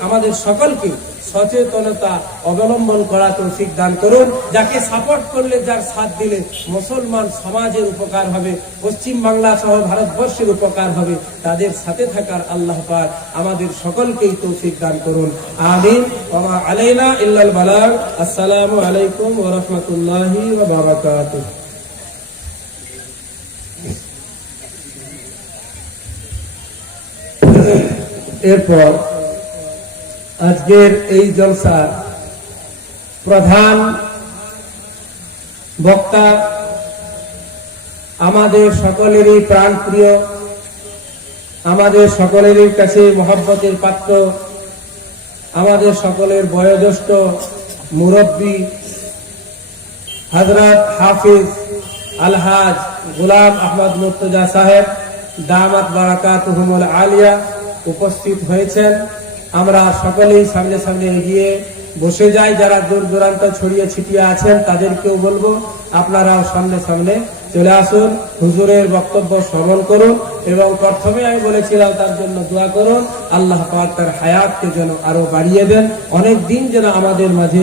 আমাদের সকলকে সচেতনতা অবলম্বন করা তৌফিক দান করুন। যাকে সাপোর্ট করলে, যার সাথ দিলে মুসলমান সমাজের উপকার হবে, পশ্চিম বাংলা সহ ভারতবর্ষের উপকার হবে, তাদের সাথে থাকার আল্লাহ পাক আমাদের সকলকেই তৌফিক দান করুন। আমিন। ওয়া মা আলাইনা ইল্লাল বালাগ। আসসালামু আলাইকুম ওয়া রাহমাতুল্লাহি ওয়া বারাকাতুহু। এরপর আজকের এই জলসার প্রধান বক্তা আমাদের সকলেরই প্রাণপ্রিয়, আমাদের সকলেরই কাছে মহব্বতের পাত্র, আমাদের সকলের বয়োজ্যেষ্ঠ মুরব্বী হযরত হাফিজ আলহাজ গোলাম আহমদ মুর্তজা সাহেব দামাত বারাকাতুহুমুল আলিয়া উপস্থিত হয়েছেন। আমরা সকলেই সামনে সামনে এগিয়ে বসে যায়, যারা দূর দূরান্ত ছড়িয়ে ছিটিয়ে আছেন তাদেরকেও বলবো আপনারাও সামনে সামনে চলে আসুন, হুজুরের বক্তব্য শ্রবণ করুন এবং প্রথমে আমি বলেছিলাম তার জন্য দোয়া করুন। আল্লাহ পাক তার হায়াতকে যেন আরো বাড়িয়ে দেন, অনেক দিন যেন আমাদের মাঝে